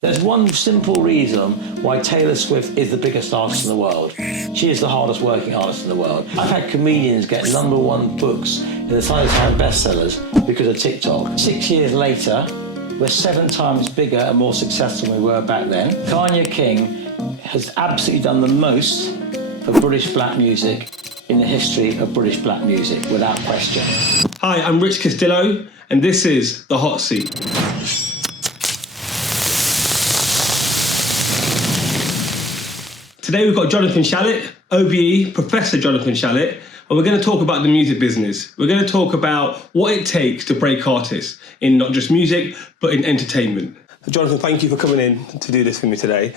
There's one simple reason why Taylor Swift is the biggest artist in the world. She is the hardest working artist in the world. I've had comedians get #1 books in the Sunday Times bestsellers because of TikTok. 6 years later, we're 7 times bigger and more successful than we were back then. Kanye King has absolutely done the most for British black music in the history of British black music, without question. Hi, I'm Rich Castillo, and this is The Hot Seat. Today we've got Jonathan Shalit, OBE, Professor Jonathan Shalit, and we're going to talk about the music business. We're going to talk about what it takes to break artists in not just music, but in entertainment. Jonathan, thank you for coming in to do this with me today.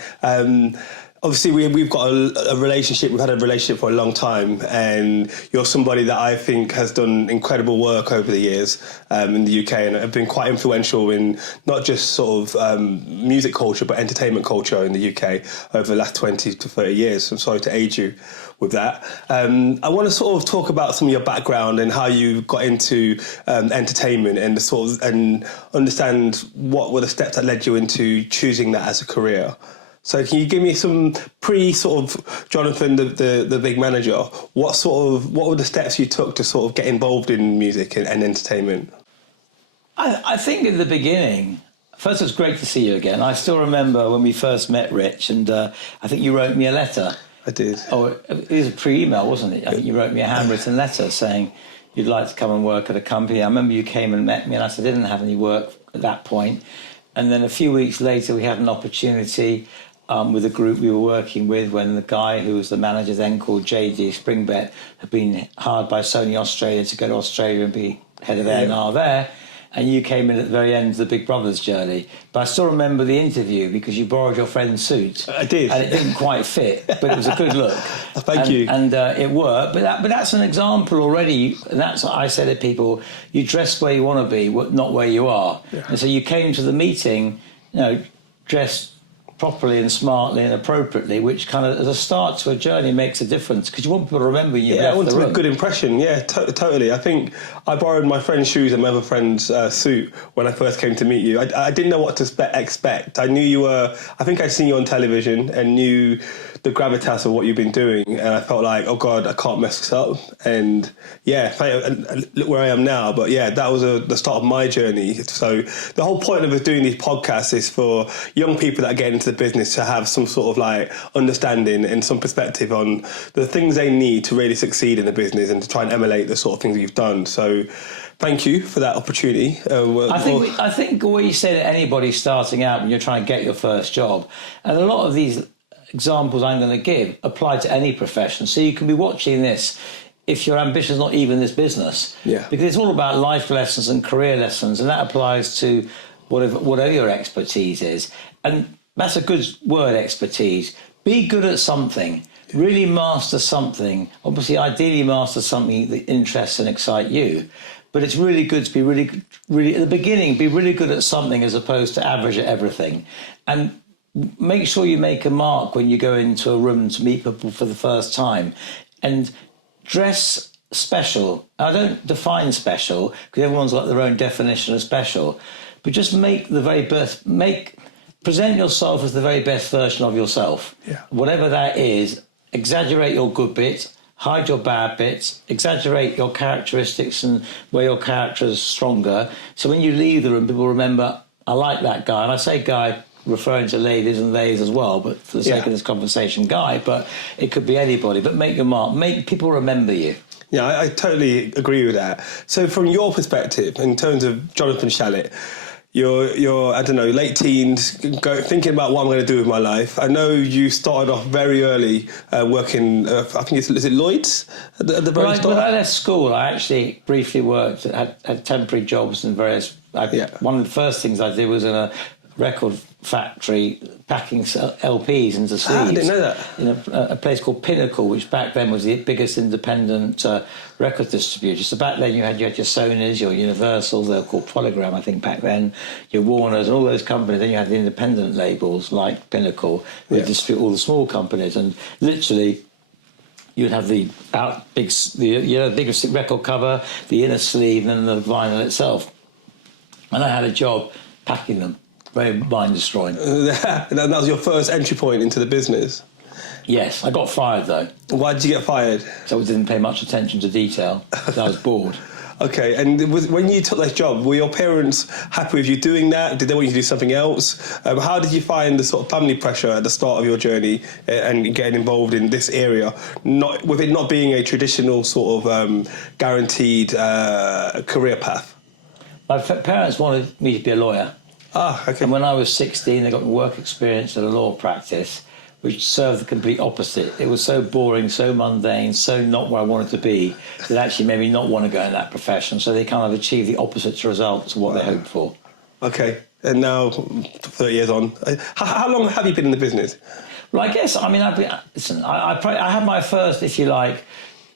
Obviously, we've got a relationship, we've had a relationship for a long time, and you're somebody that I think has done incredible work over the years in the UK and have been quite influential in not just sort of music culture, but entertainment culture in the UK over the last 20 to 30 years. I'm sorry to age you with that. I want to sort of talk about some of your background and how you got into entertainment and and understand what were the steps that led you into choosing that as a career. So can you give me some Jonathan, the big manager, what were the steps you took to sort of get involved in music and entertainment? I think in the beginning, first it's great to see you again. I still remember when we first met, Rich, and I think you wrote me a letter. I did. Oh, it was a pre-email, wasn't it? I think you wrote me a handwritten letter saying you'd like to come and work at a company. I remember you came and met me, and I said I didn't have any work at that point. And then a few weeks later, we had an opportunity with a group we were working with when the guy who was the manager then, called JD Springbett, had been hired by Sony Australia to go to Australia and be head of A&R there. And you came in at the very end of the Big Brother's journey. But I still remember the interview because you borrowed your friend's suit. I did. And it didn't quite fit, but it was a good look. Thank you. And it worked. But that's an example already. And that's what I say to people, you dress where you want to be, not where you are. Yeah. And so you came to the meeting, dressed properly and smartly and appropriately, which kind of, as a start to a journey, makes a difference because you want people to remember you. Yeah, I want to make a good impression. Yeah, totally. I think I borrowed my friend's shoes and my other friend's suit when I first came to meet you. I didn't know what to expect. I knew you were. I think I'd seen you on television and knew the gravitas of what you've been doing, and I felt like, oh God, I can't mess this up. And yeah, look where I am now. But yeah, that was the start of my journey. So the whole point of us doing these podcasts is for young people that get into the business to have some sort of like understanding and some perspective on the things they need to really succeed in the business and to try and emulate the sort of things you've done. So thank you for that opportunity. I think what you say to anybody starting out when you're trying to get your first job, and a lot of these examples I'm going to give apply to any profession. So you can be watching this if your ambition is not even this business. Yeah. Because it's all about life lessons and career lessons, and that applies to whatever your expertise is. And that's a good word, expertise. Be good at something. Really master something. Obviously, ideally master something that interests and excites you. But it's really good to be really, at the beginning, be really good at something as opposed to average at everything. And make sure you make a mark when you go into a room to meet people for the first time. And dress special. I don't define special because everyone's got their own definition of special. But just make the very best, present yourself as the very best version of yourself. Yeah. Whatever that is, exaggerate your good bits, hide your bad bits, exaggerate your characteristics and where your character is stronger. So when you leave the room, people remember, I like that guy. And I say guy referring to ladies and theys as well, but for the sake of this conversation, guy, but it could be anybody. But make your mark, make people remember you. Yeah, I totally agree with that. So from your perspective, in terms of Jonathan Shalit, you're I don't know, late teens, thinking about what I'm going to do with my life. I know you started off very early working, I think is it Lloyd's at the very start? When I left school, I actually briefly worked, had temporary jobs in various... One of the first things I did was in a record factory packing LPs into sleeves. I didn't know that. In a place called Pinnacle, which back then was the biggest independent record distributor. So back then you had your Sonys, your Universals, they were called Polygram, I think, back then, your Warners and all those companies. Then you had the independent labels like Pinnacle, who would distribute all the small companies. And literally, you'd have the biggest record cover, the inner sleeve, and then the vinyl itself. And I had a job packing them. Very mind destroying. And that was your first entry point into the business? Yes, I got fired though. Why did you get fired? So I didn't pay much attention to detail because I was bored. Okay, and when you took that job, were your parents happy with you doing that? Did they want you to do something else? How did you find the sort of family pressure at the start of your journey and getting involved in this area, with it not being a traditional sort of guaranteed career path? My parents wanted me to be a lawyer. Ah, okay. And when I was 16, they got me work experience at a law practice, which served the complete opposite. It was so boring, so mundane, so not where I wanted to be, that actually made me not want to go in that profession. So they kind of achieved the opposite results of what they hoped for. Okay, and now 30 years on, how long have you been in the business? Well, I guess, I had my first, if you like,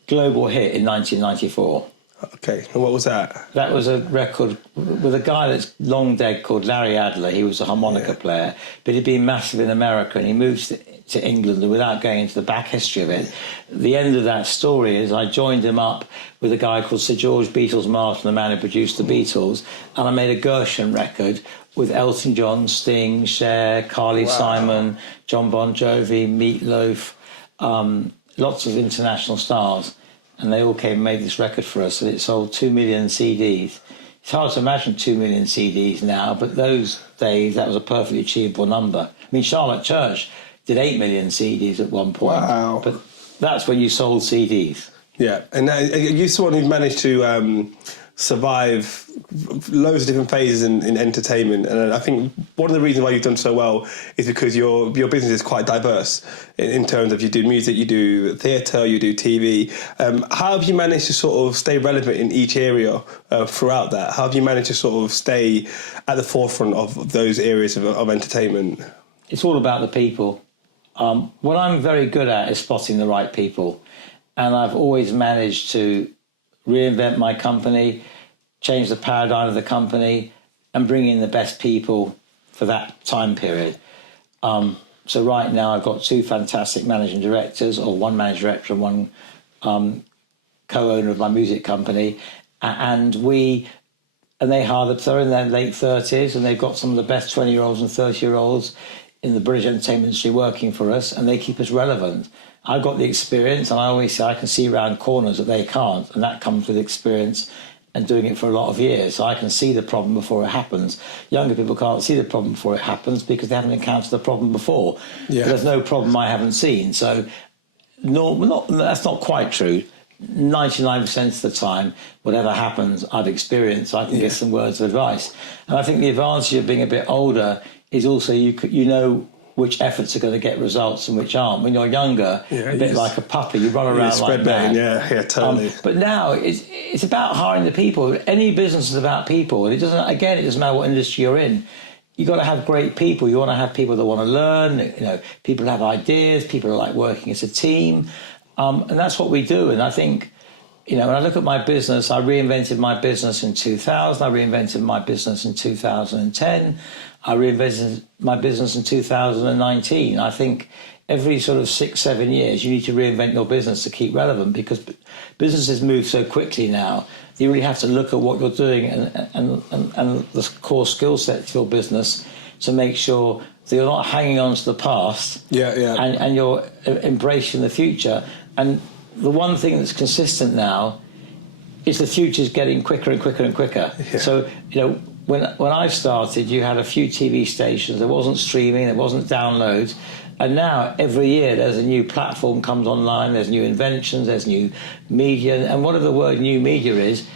global hit in 1994. Okay, and what was that? That was a record with a guy that's long dead called Larry Adler. He was a harmonica player, but he'd been massive in America, and he moved to England, and without going into the back history of it, the end of that story is I joined him up with a guy called Sir George Beatles Martin, the man who produced the Beatles, and I made a Gershwin record with Elton John, Sting, Cher, Carly Simon, John Bon Jovi, Meatloaf, lots of international stars. And they all came and made this record for us, and it sold 2 million CDs. It's hard to imagine 2 million CDs now, but those days, that was a perfectly achievable number. I mean, Charlotte Church did 8 million CDs at one point. Wow. But that's when you sold CDs. Yeah, and you're someone who's managed to survive loads of different phases in entertainment, and I think one of the reasons why you've done so well is because your business is quite diverse in terms of you do music, you do theatre, you do TV. How have you managed to sort of stay relevant in each area throughout that? How have you managed to sort of stay at the forefront of those areas of entertainment? It's all about the people. What I'm very good at is spotting the right people, and I've always managed to reinvent my company, change the paradigm of the company, and bring in the best people for that time period. So right now I've got 2 fantastic managing directors, or one managing director and one co-owner of my music company, and they hire they're in their late 30s, and they've got some of the best 20-year-olds and 30-year-olds in the British entertainment industry working for us, and they keep us relevant. I've got the experience, and I always say I can see around corners that they can't, and that comes with experience and doing it for a lot of years. So I can see the problem before it happens. Younger people can't see the problem before it happens because they haven't encountered the problem before. Yeah. There's no problem I haven't seen. So that's not quite true. 99% of the time, whatever happens, I've experienced. I can give some words of advice. And I think the advantage of being a bit older is also you know which efforts are going to get results and which aren't. When you're younger, a bit like a puppy, you run around like that. Yeah, totally. But now it's about hiring the people. Any business is about people. And it doesn't matter what industry you're in. You've got to have great people. You want to have people that want to learn, people have ideas, people are like working as a team. And that's what we do. And I think, when I look at my business, I reinvented my business in 2000. I reinvented my business in 2010. I reinvented my business in 2019. I think every sort of 6-7 years, you need to reinvent your business to keep relevant, because businesses move so quickly now. You really have to look at what you're doing and the core skill set to your business to make sure that you're not hanging on to the past. And you're embracing the future. And the one thing that's consistent now is the future's getting quicker and quicker and quicker. Yeah. So, when I started, you had a few TV stations. There wasn't streaming, there wasn't downloads. And now, every year, there's a new platform comes online, there's new inventions, there's new media. And whatever the word new media is,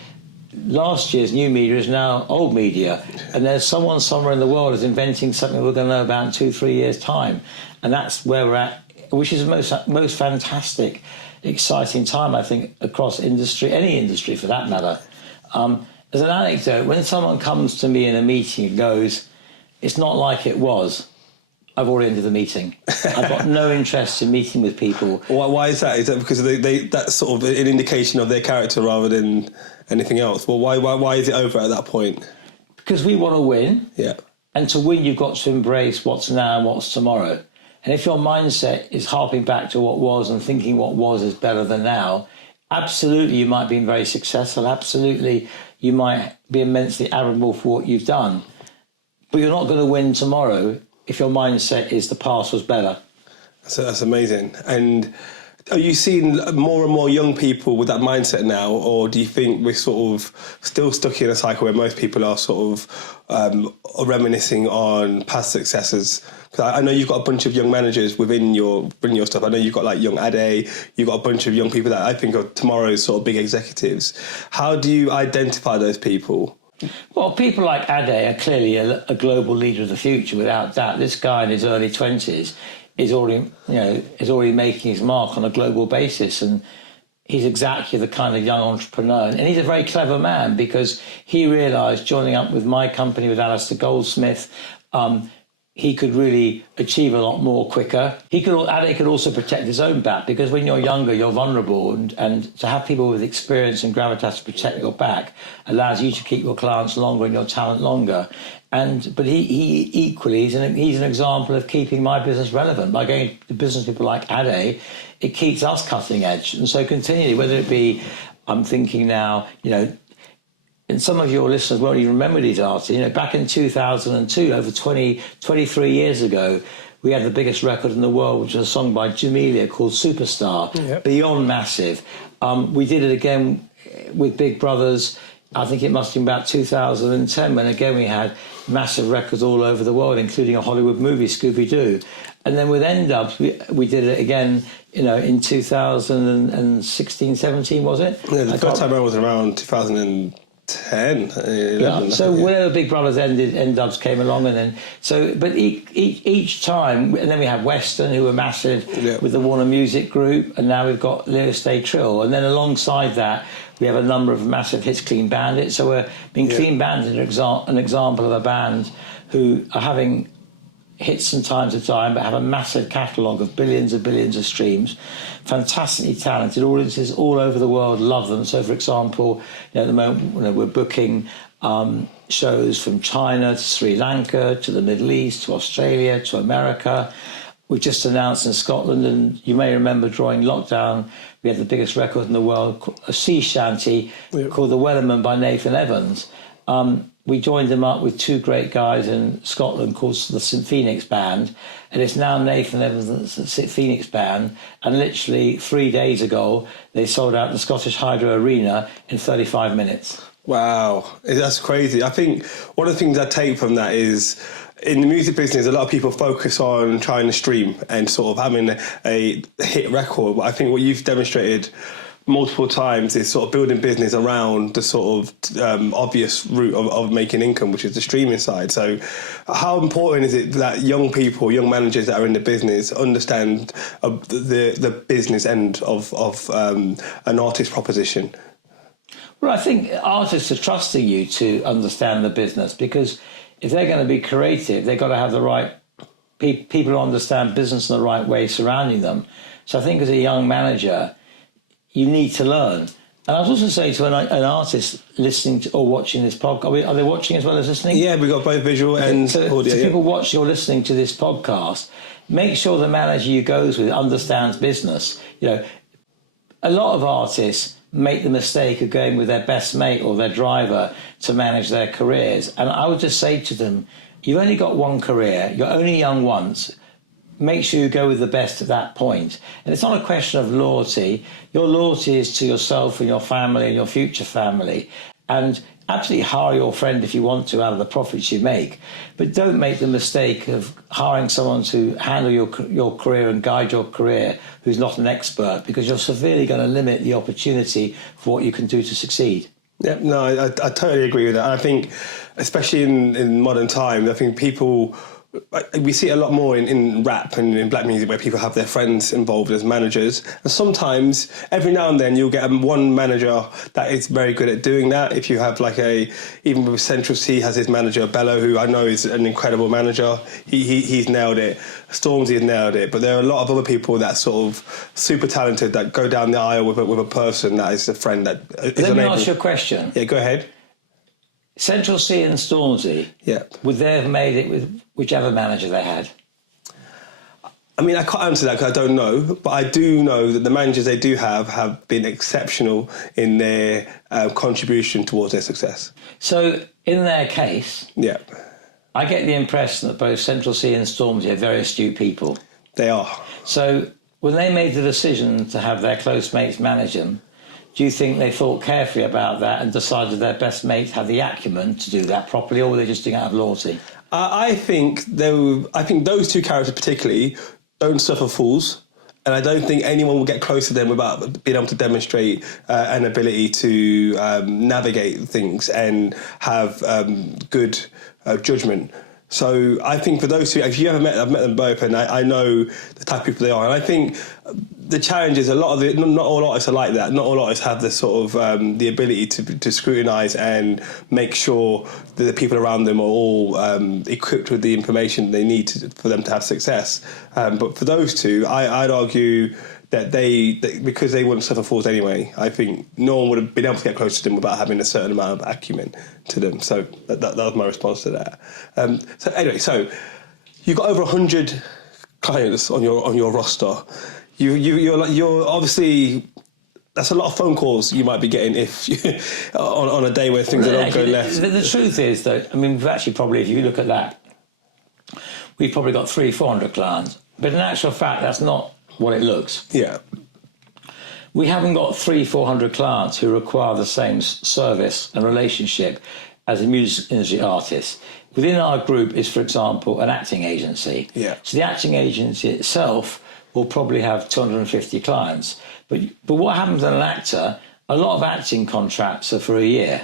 last year's new media is now old media. And there's someone somewhere in the world is inventing something we're going to know about in 2-3 years' time. And that's where we're at, which is the most fantastic, exciting time, I think, across industry, any industry for that matter. As an anecdote, when someone comes to me in a meeting and goes, "It's not like it was," I've already ended the meeting. I've got no interest in meeting with people. Why is that? Is that because that's sort of an indication of their character rather than anything else? Well, why is it over at that point? Because we want to win. Yeah. And to win, you've got to embrace what's now and what's tomorrow. And if your mindset is harping back to what was and thinking what was is better than now, absolutely you might be very successful. Absolutely you might be immensely admirable for what you've done. but you're not going to win tomorrow if your mindset is the past was better. That's amazing. And are you seeing more and more young people with that mindset now, or do you think we're sort of still stuck in a cycle where most people are sort of reminiscing on past successes? Because I know you've got a bunch of young managers within your stuff. I know you've got like young Ade, you've got a bunch of young people that I think are tomorrow's sort of big executives. How do you identify those people? Well, people like Ade are clearly a global leader of the future, without doubt. This guy in his early 20s is already making his mark on a global basis, and he's exactly the kind of young entrepreneur. And he's a very clever man, because he realised, joining up with my company with Alistair Goldsmith, he could really achieve a lot more quicker. Ade could also protect his own back, because when you're younger, you're vulnerable, and to have people with experience and gravitas to protect your back allows you to keep your clients longer and your talent longer. But he equally, he's an example of keeping my business relevant. By going to business people like Ade, it keeps us cutting edge. And so continually, whether it be, I'm thinking now, and some of your listeners won't even remember these artists. Back in 2002, over 23 years ago, we had the biggest record in the world, which was a song by Jamelia called Superstar, beyond massive. We did it again with Big Brothers. I think it must have been about 2010, when again we had massive records all over the world, including a Hollywood movie, Scooby-Doo. And then with N-Dubs, we did it again, in 2016, 17, was it? Yeah, the first time I was around 2010, 11. So whenever Big Brothers ended, N-Dubs came along, and then but each time, and then we had Western, who were massive with the Warner Music Group, and now we've got Leo Stay Trill, and then alongside that we have a number of massive hits. Clean Bandit. So Clean Bandit are an example of a band who are having hits from time to time, but have a massive catalogue of billions of streams. Fantastically talented audiences all over the world love them. So, for example, at the moment we're booking shows from China to Sri Lanka to the Middle East to Australia to America. We've just announced in Scotland, and you may remember during lockdown, we had the biggest record in the world, a sea shanty called The Wellerman by Nathan Evans. We joined them up with two great guys in Scotland called the St Phoenix Band, and it's now Nathan Evans' St Phoenix Band, and literally 3 days ago they sold out the Scottish Hydro Arena in 35 minutes. Wow, that's crazy. I think one of the things I take from that is, in the music business, a lot of people focus on trying to stream and sort of having a hit record, but I think what you've demonstrated multiple times is sort of building business around the sort of obvious route of making income, which is the streaming side. So how important is it that young people, young managers that are in the business understand the business end of an artist proposition? Well, I think artists are trusting you to understand the business, because if they're going to be creative, they've got to have the right people who understand business in the right way surrounding them. So I think as a young manager, you need to learn. And I was also saying to an artist listening to or watching this podcast, are they watching as well as listening? Yeah, we've got both visual and audio. So people watching or listening to this podcast, make sure the manager you goes with understands business. A lot of artists make the mistake of going with their best mate or their driver to manage their careers. And I would just say to them, you've only got one career, you're only young once, make sure you go with the best at that point. And it's not a question of loyalty. Your loyalty is to yourself and your family and your future family. And absolutely hire your friend if you want to out of the profits you make. But don't make the mistake of hiring someone to handle your career and guide your career who's not an expert, because you're severely going to limit the opportunity for what you can do to succeed. Yeah, no, I totally agree with that. I think, especially in modern times, I think we see it a lot more in rap and in black music, where people have their friends involved as managers. And sometimes, every now and then, you'll get one manager that is very good at doing that. If you have even with Central C has his manager, Bello, who I know is an incredible manager. He's nailed it. Stormzy has nailed it. But there are a lot of other people that sort of super talented that go down the aisle with a person that is a friend that is Let me ask you a question. Yeah, go ahead. Central C and Stormzy, would they have made it with whichever manager they had? I mean, I can't answer that because I don't know, but I do know that the managers they do have been exceptional in their contribution towards their success. So, in their case, I get the impression that both Central C and Stormzy are very astute people. They are. So when they made the decision to have their close mates manage them, do you think they thought carefully about that and decided their best mates had the acumen to do that properly, or were they just doing it out of loyalty? I think those two characters particularly don't suffer fools. And I don't think anyone will get close to them without being able to demonstrate an ability to navigate things and have good judgment. So I think for those two, if you ever met them, I've met them both, and I know the type of people they are. And I think the challenge is not all artists are like that. Not all artists have the sort of the ability to scrutinise and make sure that the people around them are all equipped with the information they need for them to have success. But for those two, I'd argue that because they wouldn't suffer fools anyway, I think no one would have been able to get close to them without having a certain amount of acumen to them. So that was my response to that. So anyway, so you've got over 100 clients on your roster. You're obviously, that's a lot of phone calls you might be getting if on a day where things are not going left. The truth is that, I mean, we've actually probably, if you look at that, we've probably got 300-400 clients. But in actual fact, that's not what it looks. Yeah. We haven't got 300-400 clients who require the same service and relationship as a music industry artist. Within our group is, for example, an acting agency. Yeah. So the acting agency itself will probably have 250 clients. But what happens in an actor, a lot of acting contracts are for a year.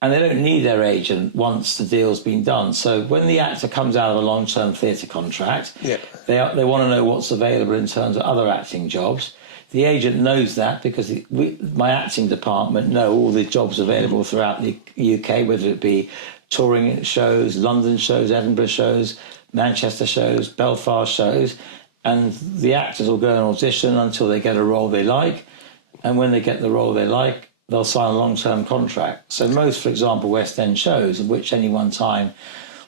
And they don't need their agent once the deal's been done. So when the actor comes out of a long-term theatre contract, they want to know what's available in terms of other acting jobs. The agent knows that because my acting department know all the jobs available throughout the UK, whether it be touring shows, London shows, Edinburgh shows, Manchester shows, Belfast shows. And the actors will go and audition until they get a role they like. And when they get the role they like, they'll sign a long-term contract. So most, for example, West End shows, of which any one time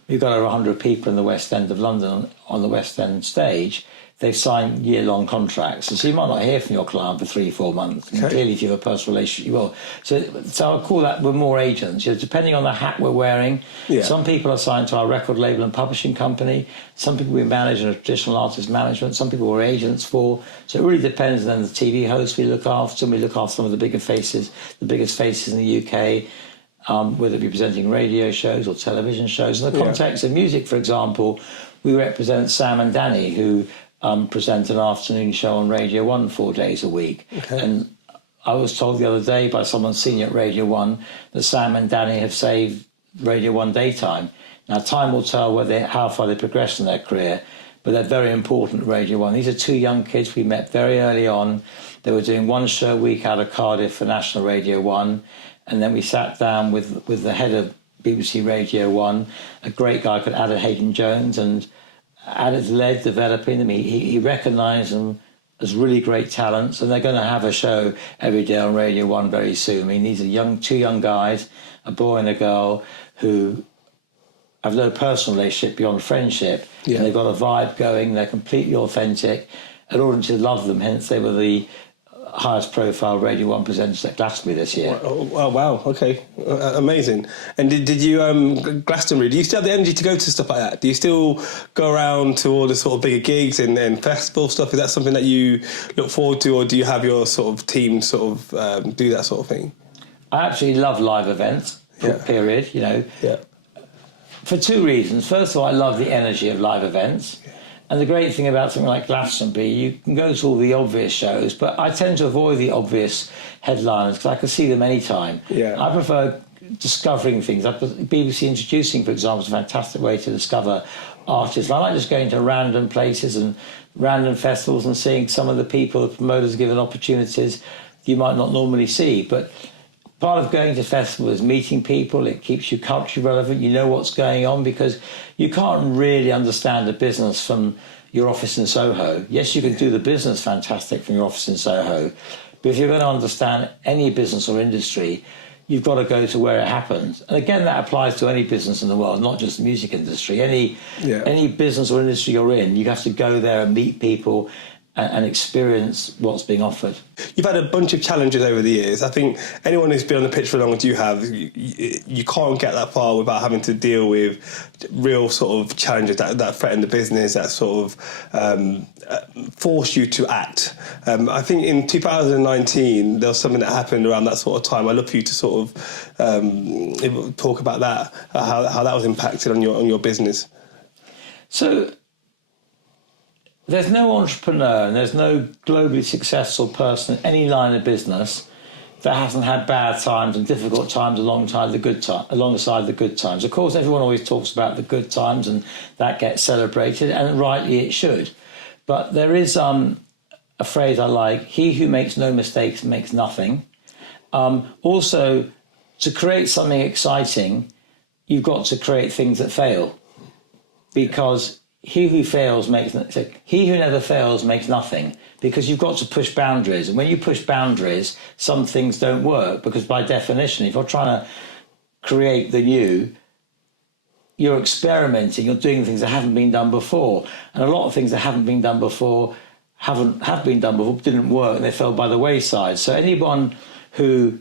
we've got over 100 people in the West End of London on the West End stage, they've signed year-long contracts. And so you might not hear from your client for 3-4 months. Okay. Clearly, if you have a personal relationship, you will. So I call that we're more agents. Depending on the hat we're wearing, some people are signed to our record label and publishing company. Some people we manage in a traditional artist management. Some people we're agents for. So it really depends. And then the TV hosts we look after, and we look after some of the biggest faces in the UK, whether it be presenting radio shows or television shows. In the context of music, for example, we represent Sam and Danny, who present an afternoon show on Radio 1 4 days a week. Okay. And I was told the other day by someone senior at Radio 1 that Sam and Danny have saved Radio 1 daytime. Now, time will tell how far they progress in their career, but they're very important at Radio 1. These are two young kids we met very early on. They were doing one show a week out of Cardiff for National Radio 1, and then we sat down with the head of BBC Radio 1, a great guy called Adam Hayden-Jones, and Adam's led developing them. He recognised them as really great talents, and they're going to have a show every day on Radio 1 very soon. I mean, these are two young guys, a boy and a girl, who have no personal relationship beyond friendship, and they've got a vibe going, they're completely authentic, and audiences love them, hence they were the highest profile Radio 1 presenters at Glastonbury this year. Oh, wow, okay. Amazing. And did you, Glastonbury, do you still have the energy to go to stuff like that? Do you still go around to all the sort of bigger gigs and festival stuff? Is that something that you look forward to, or do you have your sort of team sort of do that sort of thing? I absolutely love live events, period, for two reasons. First of all, I love the energy of live events. And the great thing about something like Glastonbury, you can go to all the obvious shows, but I tend to avoid the obvious headliners because I can see them anytime. I prefer discovering things. BBC Introducing, for example, is a fantastic way to discover artists. I like just going to random places and random festivals and seeing some of the people, the promoters given opportunities you might not normally see. But part of going to festivals is meeting people. It keeps you culturally relevant. You know what's going on because you can't really understand a business from your office in Soho. Yes, you can do the business fantastic from your office in Soho, but if you're going to understand any business or industry, you've got to go to where it happens. And again, that applies to any business in the world, not just the music industry. Any business or industry you're in, you have to go there and meet people and experience what's being offered. You've had a bunch of challenges over the years. I think anyone who's been on the pitch for as long as you have, you can't get that far without having to deal with real sort of challenges that threaten the business, that sort of force you to act. I think in 2019, there was something that happened around that sort of time. I'd love for you to sort of talk about that, how that was impacted on your business. So there's no entrepreneur and there's no globally successful person in any line of business that hasn't had bad times and difficult times alongside the good times. Of course, everyone always talks about the good times and that gets celebrated, and rightly it should. But there is a phrase I like: he who makes no mistakes makes nothing. Also, to create something exciting, you've got to create things that fail, because he who never fails makes nothing, because you've got to push boundaries. And when you push boundaries, some things don't work, because by definition, if you're trying to create the new, you're experimenting, you're doing things that haven't been done before. And a lot of things that haven't been done before have been done before, didn't work, and they fell by the wayside. So anyone who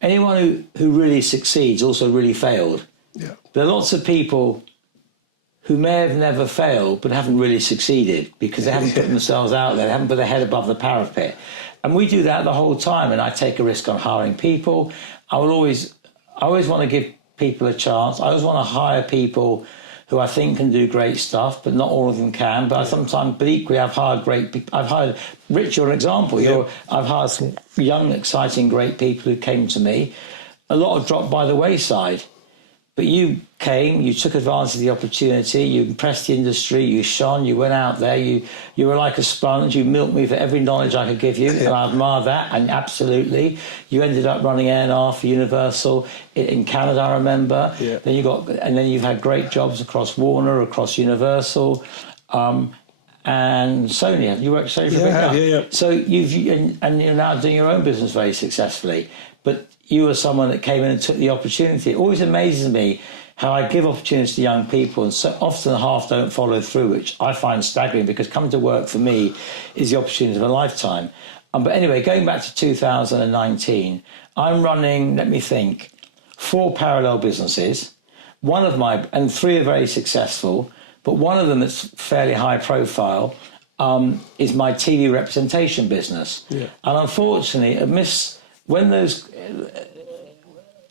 really succeeds also really failed. Yeah. There are lots of people who may have never failed but haven't really succeeded because they haven't put themselves out there, they haven't put their head above the parapet. And we do that the whole time, and I take a risk on hiring people. I always want to give people a chance. I always want to hire people who I think can do great stuff, but not all of them can. But but equally, I've hired great people. I've hired, Rich, you're an example. Yeah. I've hired some young, exciting, great people who came to me. A lot have dropped by the wayside. But you came, you took advantage of the opportunity, you impressed the industry, you shone, you went out there, you were like a sponge, you milked me for every knowledge I could give you, and I admire that, and absolutely. You ended up running A&R for Universal in Canada, I remember. Yeah. Then you've had great jobs across Warner, across Universal, and Sony. You worked at Sony for a bit now. Yeah. So you're now doing your own business very successfully. But you were someone that came in and took the opportunity. It always amazes me how I give opportunities to young people, and so often half don't follow through, which I find staggering, because coming to work for me is the opportunity of a lifetime. But anyway, going back to 2019, I'm running, let me think, 4 parallel businesses. And 3 are very successful, but one of them that's fairly high profile is my TV representation business. Yeah. And unfortunately,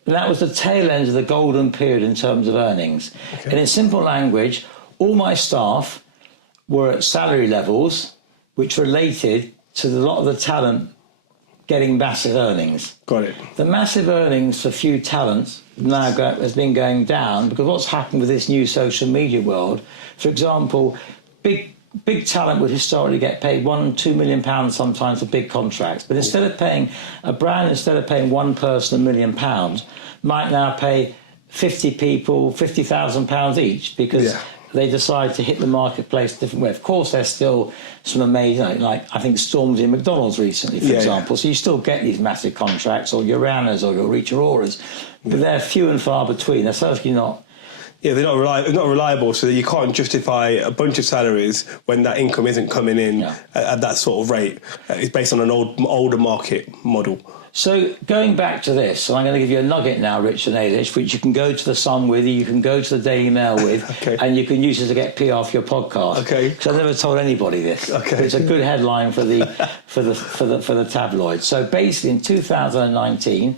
that was the tail end of the golden period in terms of earnings. Okay. And in simple language, all my staff were at salary levels which related to a lot of the talent getting massive earnings. Got it. The massive earnings for few talents now has been going down, because what's happened with this new social media world, for example, big talent would historically get paid £1-2 million sometimes for big contracts. But instead of paying one person £1 million, might now pay 50 people £50,000 each, because they decide to hit the marketplace a different way. Of course, there's still some amazing, like I think Storms in McDonald's recently, for example. So you still get these massive contracts, or your Rihanna's or your Rita Ora's, but they're few and far between. They're certainly not. Yeah, they're not reliable, so that you can't justify a bunch of salaries when that income isn't coming in at that sort of rate. It's based on an older market model. So going back to this, and I'm going to give you a nugget now, Rich and Ailish, which you can go to the Sun with, you can go to the Daily Mail with, and you can use it to get PR for your podcast. Okay. Because I've never told anybody this. Okay. It's a good headline for the tabloid. So basically, in 2019.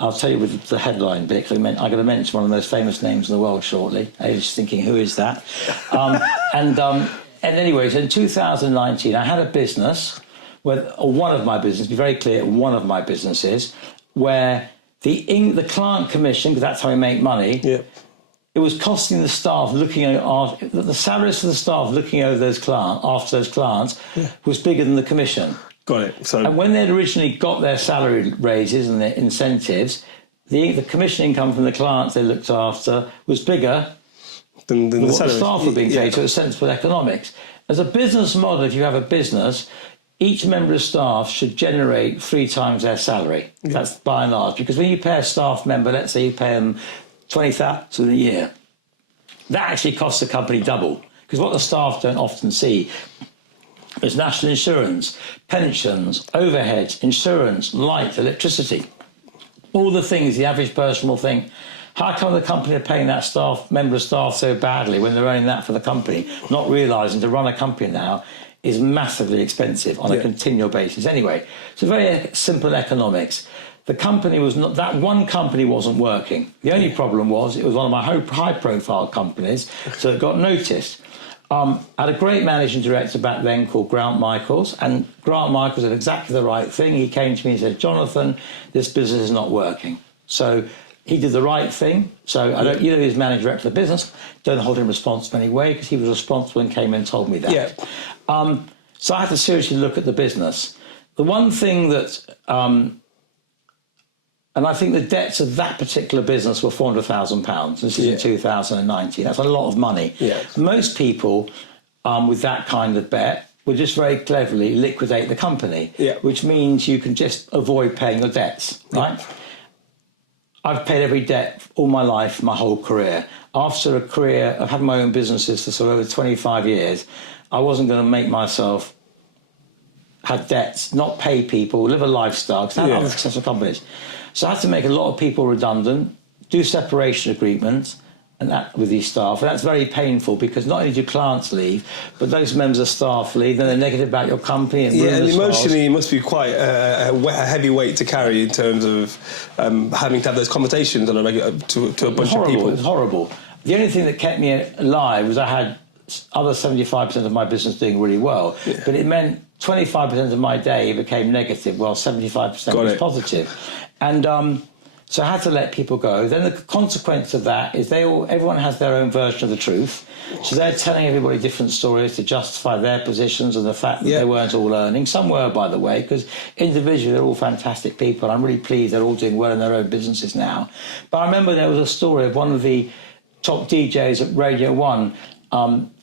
I'll tell you with the headline bit, because I'm going to mention one of the most famous names in the world shortly. I was thinking, who is that? And anyway, so in 2019, I had a business, one of my businesses, be very clear, one of my businesses, where the client commission, because that's how we make money, it was costing the staff the salaries for the staff looking over after those clients was bigger than the commission. Got it. So, and when they'd originally got their salary raises and their incentives, the commission income from the clients they looked after was bigger than what the staff were being paid. So it was sensible economics. As a business model, if you have a business, each member of staff should generate 3 times their salary. That's by and large. Because when you pay a staff member, let's say you pay them $20,000 a year, that actually costs the company double. Because what the staff don't often see, There's national insurance, pensions, overheads, insurance, light, electricity. All the things the average person will think, how come the company are paying that member of staff so badly when they're earning that for the company, not realising to run a company now is massively expensive on a continual basis. Anyway, it's very simple economics. The company was not, that one company wasn't working. The only problem was it was one of my high-profile companies, so it got noticed. I had a great managing director back then called Grant Michaels, and Grant Michaels did exactly the right thing. He came to me and said, Jonathan, this business is not working. So he did the right thing. So I don't, he was managing director of the business. Don't hold him responsible anyway, because he was responsible and came and told me that. Yeah. So I had to seriously look at the business. The one thing that, and I think the debts of that particular business were £400,000. This is in 2019. That's a lot of money. Yeah. Most people with that kind of bet would just very cleverly liquidate the company, which means you can just avoid paying your debts, right? I've paid every debt all my life, my whole career. After a career of having my own businesses for sort of over 25 years, I wasn't going to make myself have debts, not pay people, live a lifestyle, because I had other successful companies. So I had to make a lot of people redundant, do separation agreements and that with these staff. And that's very painful because not only do clients leave, but those members of staff leave, then they're negative about your company. And and emotionally it must be quite a heavy weight to carry in terms of having to have those conversations on a regular, to a bunch of people. It's horrible. The only thing that kept me alive was I had other 75% of my business doing really well, but it meant 25% of my day became negative, while 75% was positive. And so I had to let people go. Then the consequence of that is everyone has their own version of the truth. So they're telling everybody different stories to justify their positions and the fact that they weren't all earning. Some were, by the way, because individually they're all fantastic people. I'm really pleased they're all doing well in their own businesses now. But I remember there was a story of one of the top DJs at Radio 1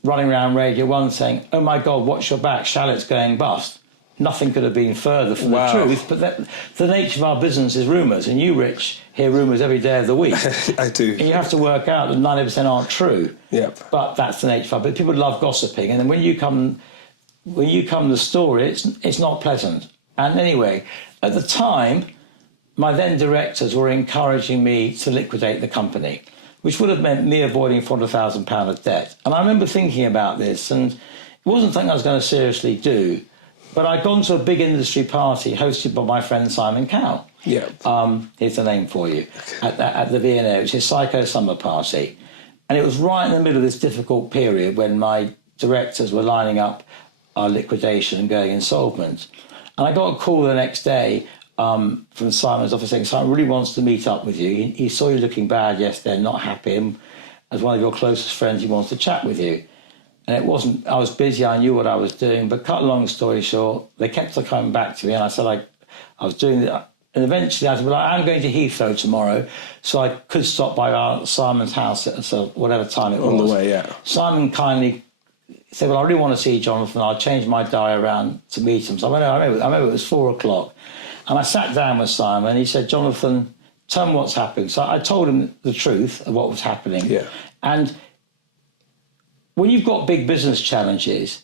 running around Radio 1 saying, oh my God, watch your back, Shalit's going bust. Nothing could have been further from the truth, but the nature of our business is rumours, and you, Rich, hear rumours every day of the week. I do. And you have to work out that 90% aren't true. Yep. But that's the nature of it. But people love gossiping, and then when you come the story, it's not pleasant. And anyway, at the time, my then directors were encouraging me to liquidate the company, which would have meant me avoiding £400,000 of debt. And I remember thinking about this, and it wasn't something I was going to seriously do. But I'd gone to a big industry party hosted by my friend Simon Cowell. Yeah. Here's the name for you. At the V&A, which is Psycho Summer Party. And it was right in the middle of this difficult period when my directors were lining up our liquidation and going insolvent. And I got a call the next day from Simon's office saying, Simon really wants to meet up with you. He saw you looking bad yesterday, not happy. And as one of your closest friends, he wants to chat with you. And it wasn't, I was busy, I knew what I was doing, but cut a long story short, they kept on coming back to me, and I said I was doing it. And eventually I said, well, I'm going to Heathrow tomorrow, so I could stop by Simon's house at whatever time it was. On the way, Simon kindly said, well, I really want to see Jonathan, I'll change my diary around to meet him. So I remember it was 4 o'clock, and I sat down with Simon, and he said, Jonathan, tell me what's happening. So I told him the truth of what was happening. Yeah. And when you've got big business challenges,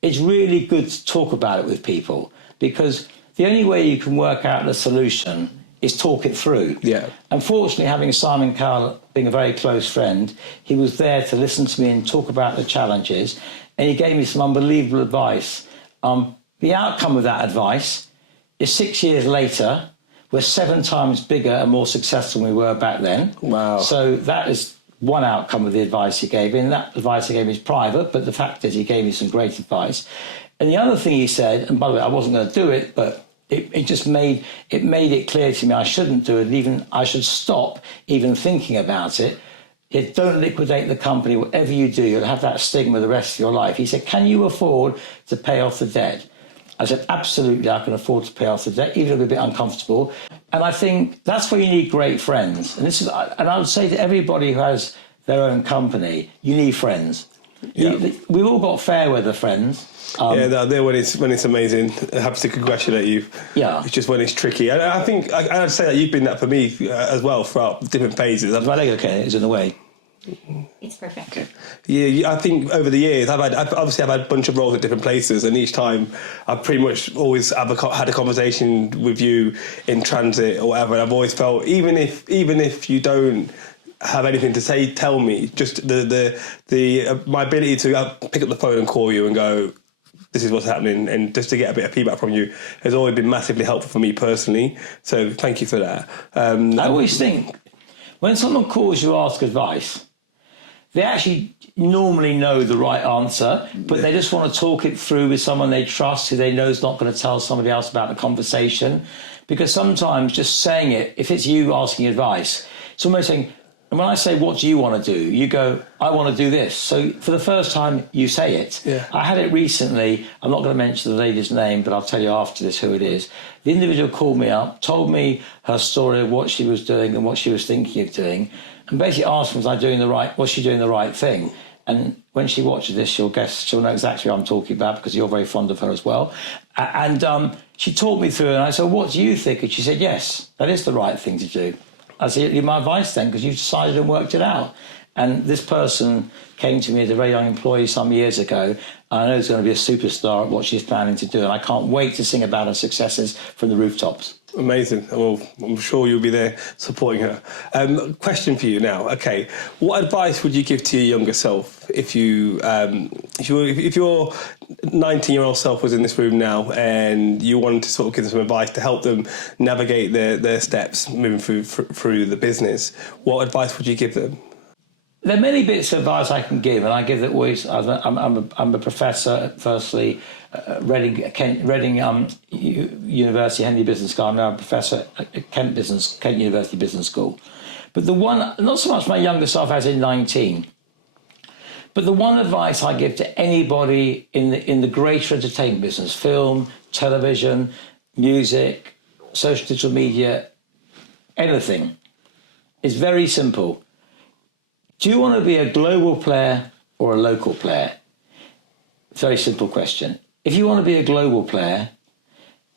it's really good to talk about it with people, because the only way you can work out the solution is talk it through. Yeah. Unfortunately, having Simon Cowell being a very close friend, he was there to listen to me and talk about the challenges, and he gave me some unbelievable advice. The outcome of that advice is 6 years later, we're 7 times bigger and more successful than we were back then. Wow. So that is one outcome of the advice he gave me, and that advice he gave me is private, but the fact is he gave me some great advice. And the other thing he said, and by the way, I wasn't going to do it, but it just made it clear to me I shouldn't do it, and even I should stop even thinking about it. Don't liquidate the company. Whatever you do, you'll have that stigma the rest of your life. He said, can you afford to pay off the debt? I said, absolutely, I can afford to pay off the debt, even if it's a bit uncomfortable. And I think that's where you need great friends. And I would say to everybody who has their own company, you need friends. Yeah. We've all got fair weather friends. They're when it's amazing. I have to congratulate you. Yeah. It's just when it's tricky. And I think I'd say that you've been that for me as well throughout different phases. My leg okay, it's in the way. It's perfect. Okay. Yeah, I think over the years I've had a bunch of roles at different places, and each time I've pretty much always had a conversation with you in transit or whatever. And I've always felt even if you don't have anything to say, tell me. Just my ability to pick up the phone and call you and go, this is what's happening, and just to get a bit of feedback from you has always been massively helpful for me personally. So thank you for that. I always think when someone calls you to ask advice, they actually normally know the right answer, but they just want to talk it through with someone they trust who they know is not going to tell somebody else about the conversation. Because sometimes just saying it, if it's you asking advice, it's almost saying, and when I say, what do you want to do? You go, I want to do this. So for the first time, you say it. Yeah. I had it recently. I'm not going to mention the lady's name, but I'll tell you after this who it is. The individual called me up, told me her story of what she was doing and what she was thinking of doing, and basically asked me, was she doing the right thing? And when she watches this, she'll know exactly what I'm talking about, because you're very fond of her as well. And she talked me through it, and I said, what do you think? And she said, yes, that is the right thing to do. I said, you're my advice then, because you've decided and worked it out. And this person came to me as a very young employee some years ago. I know he's going to be a superstar at what she's planning to do, and I can't wait to sing about her successes from the rooftops. Amazing. Well, I'm sure you'll be there supporting her. Question for you now. Okay, what advice would you give to your younger self if your 19-year-old self was in this room now and you wanted to sort of give them some advice to help them navigate their steps moving through the business? What advice would you give them? There are many bits of advice I can give, and I give it always. I'm a professor at firstly, Reading University Henley Business School. I'm now a professor at Kent University Business School. But the one, not so much my younger self as in 19, but the one advice I give to anybody in the greater entertainment business, film, television, music, social digital media, anything, is very simple. Do you want to be a global player or a local player? Very simple question. If you want to be a global player,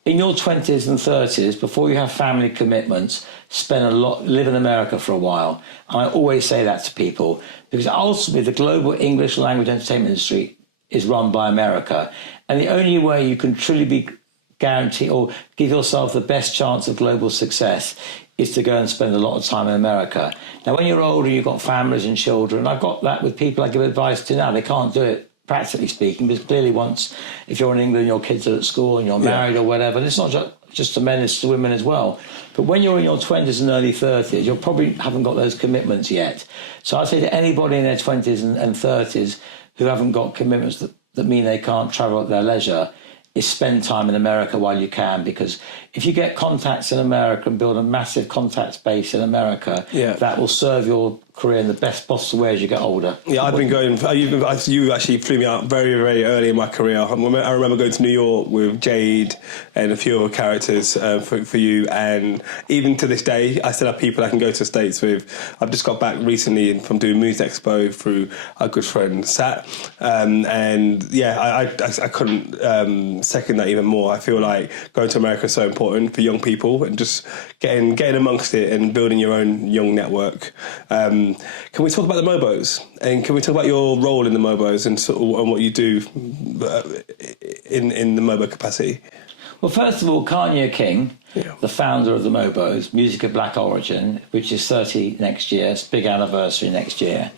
in your 20s and 30s, before you have family commitments, live in America for a while. And I always say that to people, because ultimately the global English language entertainment industry is run by America. And the only way you can truly be guaranteed or give yourself the best chance of global success is to go and spend a lot of time in America. Now, when you're older, you've got families and children. And I've got that with people I give advice to now. They can't do it, practically speaking, because clearly if you're in England, your kids are at school and you're married or whatever, and it's not just to men, it's to women as well. But when you're in your 20s and early 30s, you probably haven't got those commitments yet. So I'd say to anybody in their 20s and 30s who haven't got commitments that mean they can't travel at their leisure, is spend time in America while you can, because if you get contacts in America and build a massive contacts base in America, that will serve your career in the best possible way as you get older. Yeah, I've been going. You actually flew me out very, very early in my career. I remember going to New York with Jade and a few other characters for you, and even to this day, I still have people I can go to the States with. I've just got back recently from doing Music Expo through our good friend Sat, and yeah, I couldn't second that even more. I feel like going to America is so important for young people, and just getting amongst it and building your own young network. Can we talk about the Mobos? And can we talk about your role in the Mobos and what you do in the Mobo capacity? Well, first of all, Kanye King, the founder of the Mobos, Music of Black Origin, which is 30 next year, it's a big anniversary next year,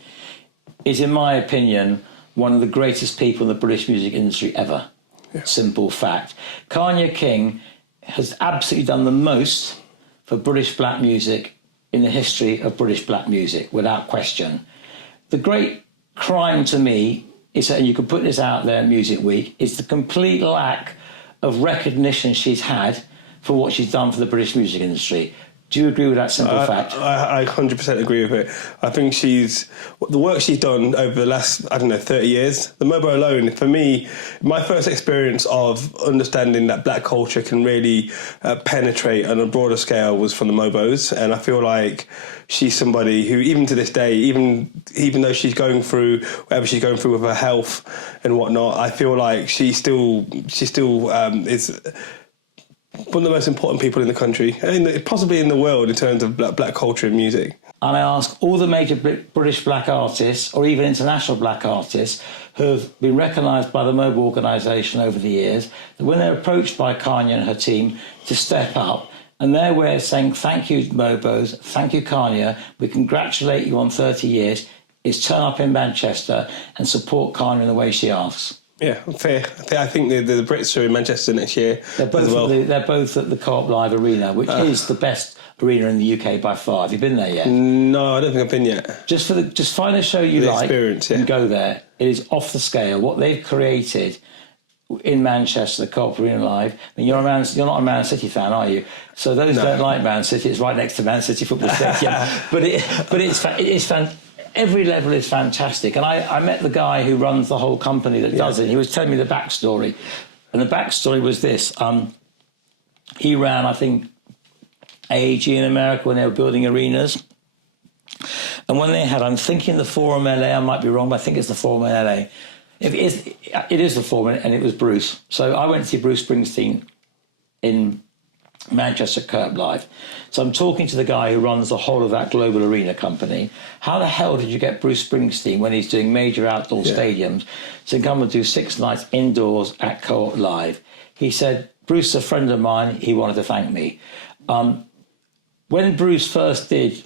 is, in my opinion, one of the greatest people in the British music industry ever. Yeah. Simple fact. Kanye King has absolutely done the most for British black music in the history of British black music, without question. The great crime to me is that, and you can put this out there in Music Week, is the complete lack of recognition she's had for what she's done for the British music industry. Do you agree with that simple fact? I 100% agree with it. I think the work she's done over the last, 30 years, the Mobo alone, for me, my first experience of understanding that black culture can really penetrate on a broader scale was from the Mobos. And I feel like she's somebody who, even to this day, even though she's going through whatever she's going through with her health and whatnot, I feel like she still is one of the most important people in the country, possibly in the world, in terms of black culture and music. and I ask all the major British black artists, or even international black artists, who have been recognised by the MOBO organisation over the years, that when they're approached by Kanya and her team to step up, and their way of saying, thank you, Mobos, thank you, Kanya, we congratulate you on 30 years, is turn up in Manchester and support Kanya in the way she asks. Yeah, fair. I think the Brits are in Manchester next year. They're both at the Co-op Live Arena, which is the best arena in the UK by far. Have you been there yet? No, I don't think I've been yet. Just find a show you like experience, and go there. It is off the scale. What they've created in Manchester, the Co-op Arena Live. I mean, you're not a Man City fan, are you? So those who don't like Man City, it's right next to Man City Football Stadium. but it's fantastic. Every level is fantastic. And I met the guy who runs the whole company that does it. He was telling me the backstory. And the backstory was this. He ran, I think, AEG in America when they were building arenas. And when they had, I'm thinking the Forum LA, I might be wrong, but I think it's the Forum LA. It is the Forum, and it was Bruce. So I went to see Bruce Springsteen in Manchester Co-op Live. So I'm talking to the guy who runs the whole of that global arena company. How the hell did you get Bruce Springsteen, when he's doing major outdoor stadiums, to come and do 6 nights indoors at Co-op Live? He said, Bruce is a friend of mine, he wanted to thank me. When Bruce first did,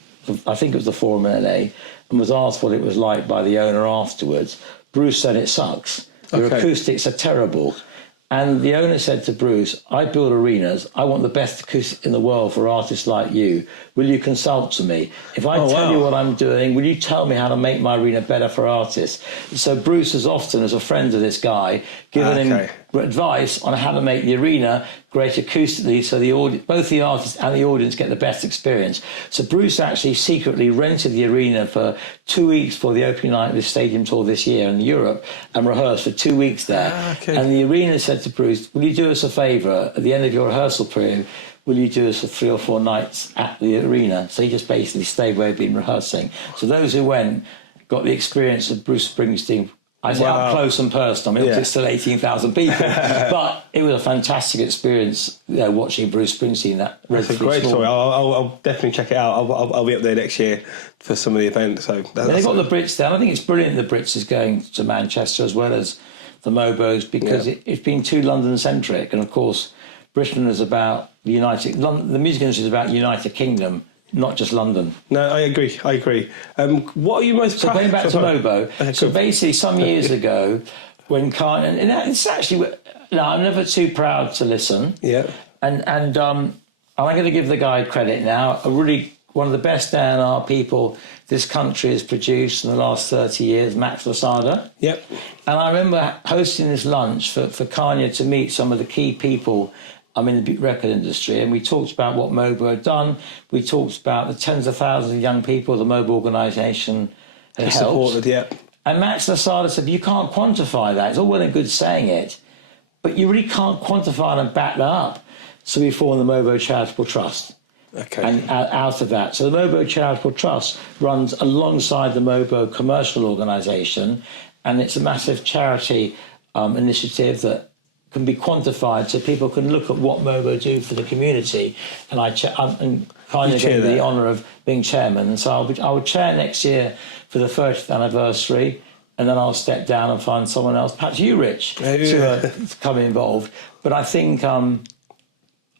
I think it was the Forum in LA, and was asked what it was like by the owner afterwards, Bruce said, it sucks. Your acoustics are terrible. And the owner said to Bruce, I build arenas. I want the best acoustics in the world for artists like you. Will you consult to me? If I tell you what I'm doing, will you tell me how to make my arena better for artists? So Bruce has often, as a friend of this guy, given him advice on how to make the arena great acoustically, so both the artist and the audience get the best experience. So Bruce actually secretly rented the arena for 2 weeks for the opening night of his stadium tour this year in Europe, and rehearsed for 2 weeks there. And the arena said to Bruce, will you do us a favour at the end of your rehearsal period? Will you do us for 3 or 4 nights at the arena? So he just basically stayed where he'd been rehearsing. So those who went got the experience of Bruce Springsteen. I say up close and personal. I mean, it was still 18,000 people, but it was a fantastic experience, watching Bruce Springsteen. That's a great story. I'll definitely check it out. I'll be up there next year for some of the events. So they've got the Brits there. I think it's brilliant the Brits is going to Manchester as well as the Mobos, because it's been too London-centric, and of course, Britain is about the music industry is about United Kingdom, not just London. No, I agree. What are you most proud of? So going back to MOBO, so basically some years ago, when Kanye, and it's actually, no, I'm never too proud to listen. Yeah. And I'm going to give the guy credit now. One of the best A&R people this country has produced in the last 30 years, Max Lasada. Yep. And I remember hosting this lunch for Kanye to meet some of the key people in the record industry, and we talked about what MOBO had done. We talked about the tens of thousands of young people the MOBO organisation had helped. Supported, And Max Lasada said, you can't quantify that. It's all well and good saying it, but you really can't quantify it and back that up. So we formed the MOBO Charitable Trust. And out of that. So the MOBO Charitable Trust runs alongside the MOBO commercial organisation, and it's a massive charity initiative that can be quantified, so people can look at what MOBO do for the community. And I kind of get the honour of being chairman. And so I will chair next year for the 30th anniversary, and then I'll step down and find someone else, perhaps you, Rich, to come involved. But I think, and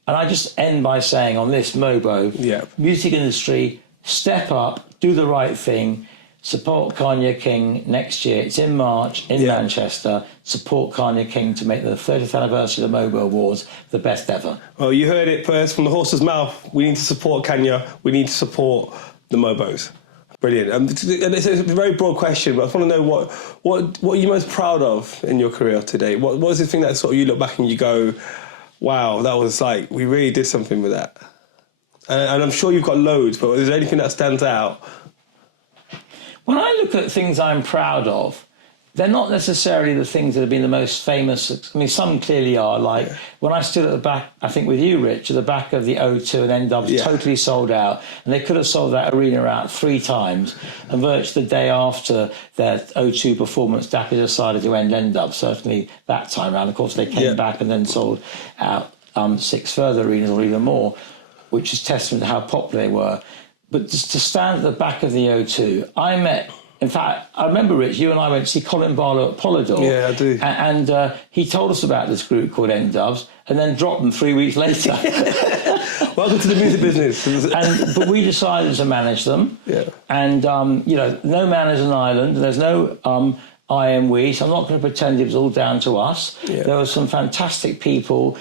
I just end by saying on this MOBO, music industry, step up, do the right thing, support Kanye King next year. It's in March in Manchester. Support Kanye King to make the 30th anniversary of the MOBO Awards the best ever. Well, you heard it first from the horse's mouth. We need to support Kanye. We need to support the MOBOs. Brilliant. And it's a very broad question, but I want to know what are you most proud of in your career today? What is the thing that sort of you look back and you go, wow, that was like, we really did something with that? And I'm sure you've got loads, but is there anything that stands out? When I look at things I'm proud of, they're not necessarily the things that have been the most famous. I mean, some clearly are, like when I stood at the back, I think with you, Rich, at the back of the O2 and NW, totally sold out, and they could have sold that arena out 3 times, and virtually the day after their O2 performance, Dapper decided to end NW, certainly that time around. Of course, they came back and then sold out 6 further arenas or even more, which is testament to how popular they were. but just to stand at the back of the O2, in fact, I remember, Rich, you and I went to see Colin Barlow at Polydor. Yeah, I do. And he told us about this group called N-Dubs and then dropped them 3 weeks later. Welcome to the music business. But we decided to manage them. Yeah. And, no man is an island. There's no I am we, so I'm not going to pretend it was all down to us. Yeah. There were some fantastic people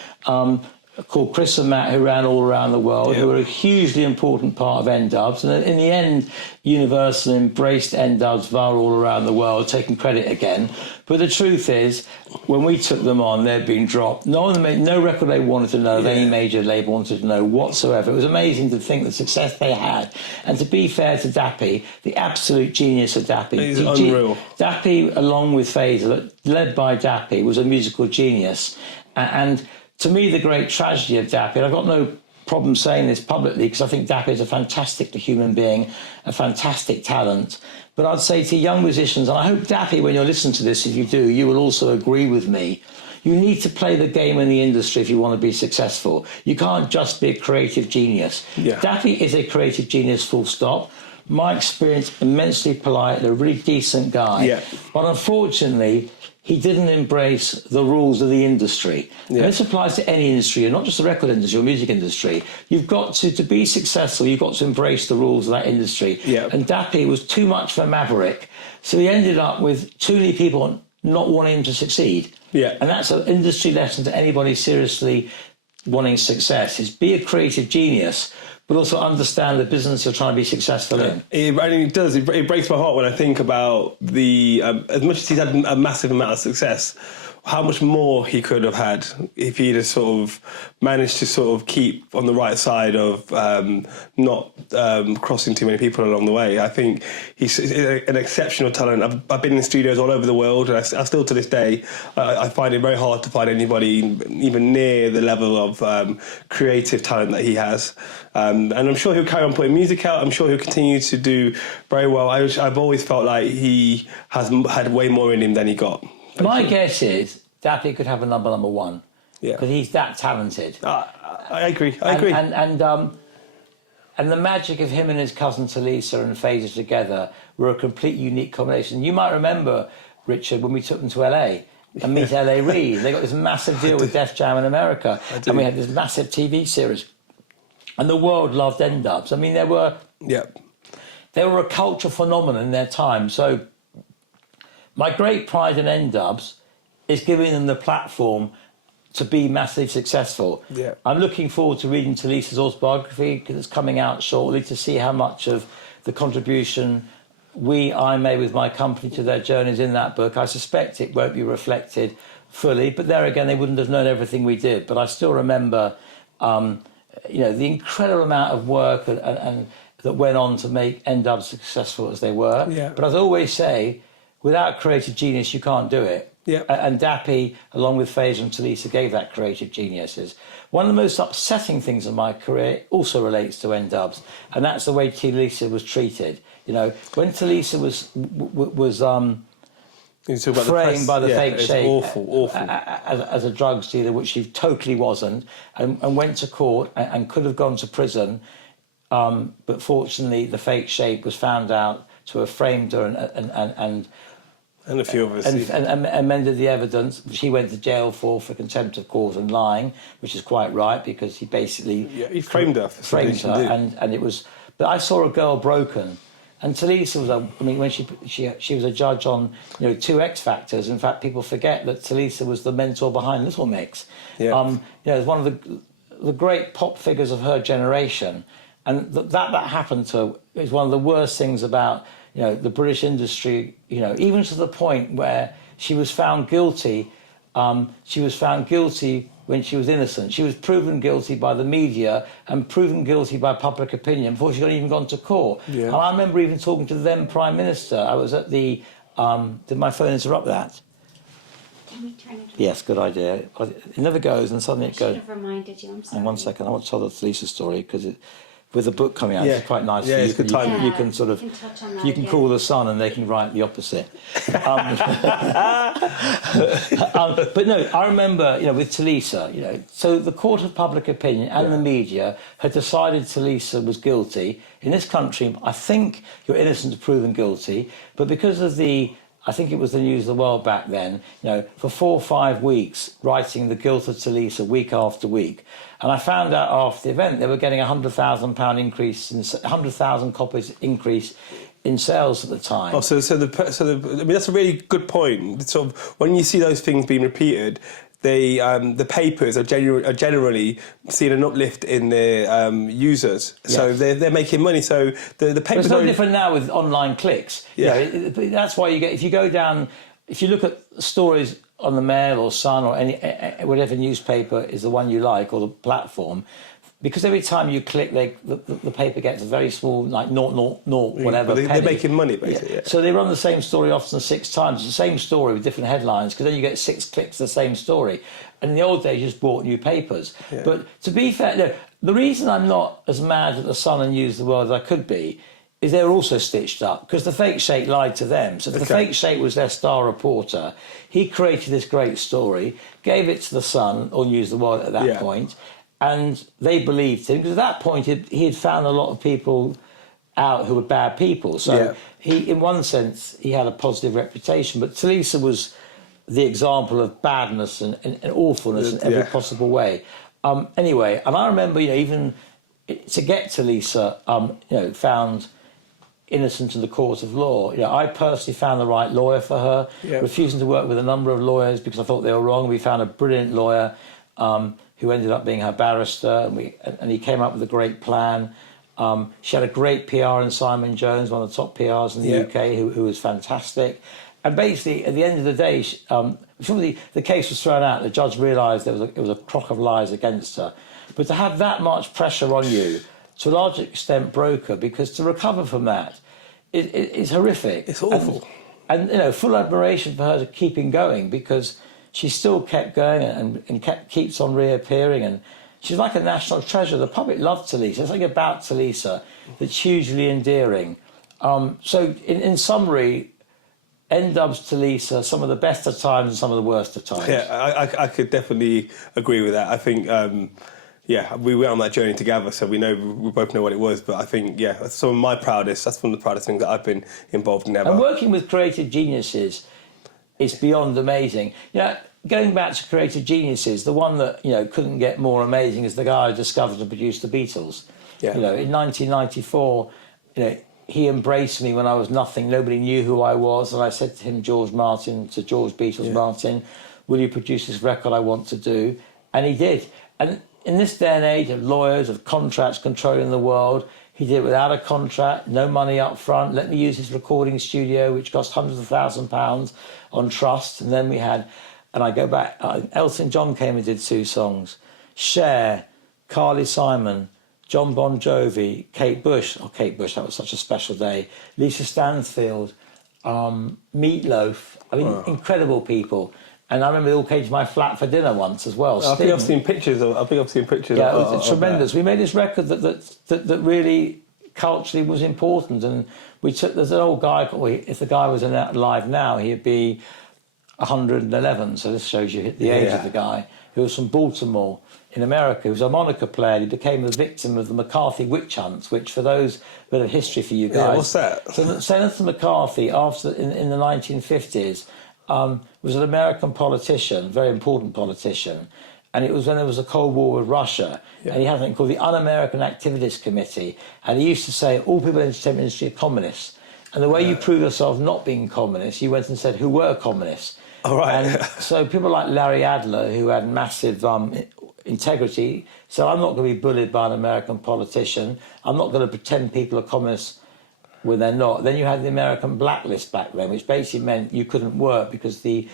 called Chris and Matt who ran all around the world, who were a hugely important part of N-Dubs. And in the end, Universal embraced N-Dubs via all around the world, taking credit again. But the truth is, when we took them on, they'd been dropped. No record label wanted to know, any major label wanted to know whatsoever. It was amazing to think the success they had. And to be fair to Dappy, the absolute genius of Dappy. He's unreal. Dappy, along with Fazer, led by Dappy, was a musical genius. And to me, the great tragedy of Dappy, and I've got no problem saying this publicly because I think Dappy is a fantastic human being, a fantastic talent. But I'd say to young musicians, and I hope, Dappy, when you're listening to this, if you do, you will also agree with me, you need to play the game in the industry if you want to be successful. You can't just be a creative genius. Yeah. Dappy is a creative genius, full stop. My experience, immensely polite, a really decent guy. Yeah. But unfortunately, he didn't embrace the rules of the industry. Yeah. And this applies to any industry, and not just the record industry or music industry. You've got to be successful, you've got to embrace the rules of that industry. Yeah. And Dappy was too much of a maverick. So he ended up with too many people not wanting him to succeed. Yeah. And that's an industry lesson to anybody seriously wanting success, is be a creative genius, but also understand the business you're trying to be successful in. It does. It breaks my heart when I think about as much as he's had a massive amount of success, how much more he could have had if he'd have sort of managed to sort of keep on the right side of not crossing too many people along the way. I think he's an exceptional talent. I've been in studios all over the world, and I still to this day, I find it very hard to find anybody even near the level of creative talent that he has. And I'm sure he'll carry on putting music out. I'm sure he'll continue to do very well. I've always felt like he has had way more in him than he got. My guess is Dappy could have a number one. Yeah. Because he's that talented. I agree. I agree. And the magic of him and his cousin Talisa and Fazer together were a complete unique combination. You might remember, Richard, when we took them to LA and meet LA Reid. They got this massive deal with Def Jam in America. And we had this massive TV series. And the world loved N-Dubs. I mean, they were a cultural phenomenon in their time. So my great pride in N-Dubs is giving them the platform to be massively successful. Yeah. I'm looking forward to reading Talisa's autobiography, because it's coming out shortly, to see how much of the contribution I made with my company to their journeys in that book. I suspect it won't be reflected fully, but there again, they wouldn't have known everything we did. But I still remember, the incredible amount of work and that went on to make N-Dubs successful as they were. Yeah. But as I always say, without creative genius, you can't do it. Yeah. And Dappy, along with Fazer and Talisa, gave that creative geniuses. One of the most upsetting things in my career also relates to N-Dubs, and that's the way Talisa was treated. When Talisa was framed by the fake shape, awful. As a drugs dealer, which she totally wasn't, and went to court and could have gone to prison, but fortunately the fake shape was found out to have framed her and a few of us. And amended the evidence, which he went to jail for contempt of court and lying, which is quite right, because he basically... Yeah, he framed her. And it was... But I saw a girl broken. And Talisa was when she was a judge on 2 X Factors. In fact, people forget that Talisa was the mentor behind Little Mix. Yeah. It was one of the great pop figures of her generation. And that happened to her is one of the worst things about... the British industry, even to the point where she was found guilty. She was found guilty when she was innocent. She was proven guilty by the media and proven guilty by public opinion before she got even gone to court. Yeah. And I remember even talking to the then Prime Minister. I was at the... did my phone interrupt that? Can we turn it on? Yes, good idea. It never goes and suddenly it goes. I should have reminded you, I'm sorry. And 1 second, I want to tell the Talisa story because with the book coming out. Yeah. It's quite nice. Yeah, it's good timing. You can sort of, you can touch on that you can again. call the sun and they can write the opposite. But no, I remember, with Talisa, so the court of public opinion and the media had decided Talisa was guilty. In this country, I think you're innocent to proven guilty, but because of I think it was the News of the World back then, for 4 or 5 weeks, writing the guilt of Talisa week after week. And I found out after the event they were getting £100,000 increase, 100,000 copies increase in sales at the time. Oh, so that's a really good point. Sort of when you see those things being repeated, the papers are generally seeing an uplift in their users, so they're making money. So the papers. It's no different now with online clicks. Yeah, that's why you get if you look at stories on the Mail or Sun or any whatever newspaper is the one you like or the platform. Because every time you click, the paper gets a very small, like 0.00 whatever. They're making money, basically. Yeah. So they run the same story often 6 times. It's the same story with different headlines, because then you get 6 clicks of the same story. And in the old days, you just bought new papers. Yeah. But to be fair, the reason I'm not as mad at the Sun and News of the World as I could be is they were also stitched up, because the fake Sheikh lied to them. So the fake Sheikh was their star reporter. He created this great story, gave it to the Sun or News of the World at that point. And they believed him, because at that point he had found a lot of people out who were bad people. So he, in one sense, he had a positive reputation. But Talisa was the example of badness and awfulness in every possible way. Anyway, and I remember, even to get Talisa, found innocent in the court of law. I personally found the right lawyer for her, refusing to work with a number of lawyers because I thought they were wrong. We found a brilliant lawyer who ended up being her barrister, and he came up with a great plan. She had a great PR in Simon Jones, one of the top PRs in the UK, who was fantastic. And basically, at the end of the day, before the case was thrown out, the judge realised it was a crock of lies against her. But to have that much pressure on you, to a large extent, broke her, because to recover from that is horrific. It's awful. And full admiration for her to keeping going, because she still kept going and keeps on reappearing, and she's like a national treasure. The public loved Talisa. There's something about Talisa that's hugely endearing. So in summary, N-Dub's Talisa, some of the best of times and some of the worst of times. Yeah, I could definitely agree with that. I think, we went on that journey together, so we both know what it was. But I think, that's one of my proudest. That's one of the proudest things that I've been involved in ever. And working with creative geniuses is beyond amazing. Going back to creative geniuses, the one that couldn't get more amazing is the guy who discovered and produced the Beatles. In 1994, he embraced me when I was nothing. Nobody knew who I was, and I said to him, George Beatles Martin, will you produce this record I want to do? And he did. And in this day and age of lawyers, of contracts controlling the world, he did it without a contract, no money up front. Let me use his recording studio, which cost hundreds of £1,000s on trust. And then we had, and I go back, Elton John came and did 2 songs. Cher, Carly Simon, John Bon Jovi, Kate Bush, that was such a special day. Lisa Stansfield, Meatloaf. I mean, incredible people. And I remember they all came to my flat for dinner once as well. I think I've seen pictures. Yeah, it was tremendous. We made this record that really culturally was important, and there's an old guy. If the guy was alive now, he'd be 111. So this shows you the age of the guy. He was from Baltimore in America. He was a harmonica player. He became the victim of the McCarthy witch hunts, which, for those, a bit of history for you guys. Yeah, what's that? So Senator McCarthy, in the 1950s, was an American politician, very important politician, and it was when there was a Cold War with Russia, and he had something called the Un-American Activities Committee, and he used to say all people in the entertainment industry are communists, and the way you prove yourself not being communist, you went and said who were communists. All right. And so people like Larry Adler, who had massive integrity, said, I'm not going to be bullied by an American politician, I'm not going to pretend people are communists when they're not. Then you had the American blacklist back then, which basically meant you couldn't work because the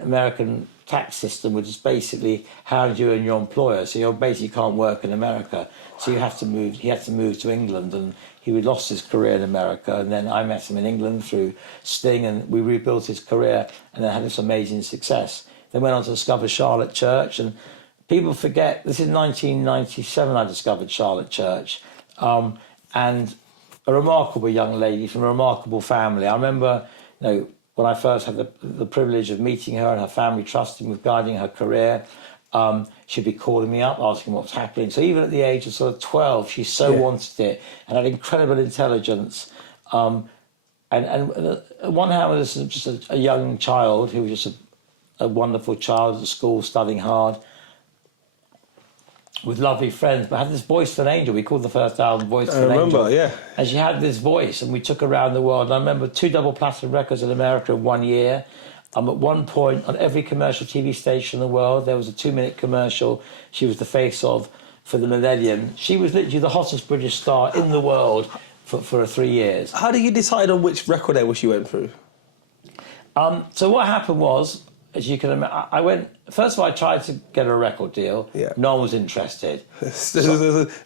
American tax system would just basically hound you and your employer. So you basically can't work in America. So you have to move. He had to move to England, and he lost his career in America. And then I met him in England through Sting, and we rebuilt his career, and then had this amazing success. Then went on to discover Charlotte Church, and people forget this is 1997. I discovered Charlotte Church. and a remarkable young lady from a remarkable family. I remember, when I first had the privilege of meeting her and her family trusting with guiding her career, she'd be calling me up, asking what's happening. So even at the age of sort of 12, she so wanted it and had incredible intelligence. And on one hand, this is just a young child who was just a wonderful child at school, studying hard, with lovely friends, but had this voice of an angel. We called the first album Voice of an Angel. I remember, yeah. And she had this voice, and we took her around the world. And I remember 2 double platinum records in America in 1 year. At one point, on every commercial TV station in the world, there was a 2-minute commercial she was the face of for the millennium. She was literally the hottest British star in the world for 3 years. How did you decide on which record label she went through? So what happened was, as you can imagine, first of all, I tried to get her a record deal. Yeah. No one was interested. There's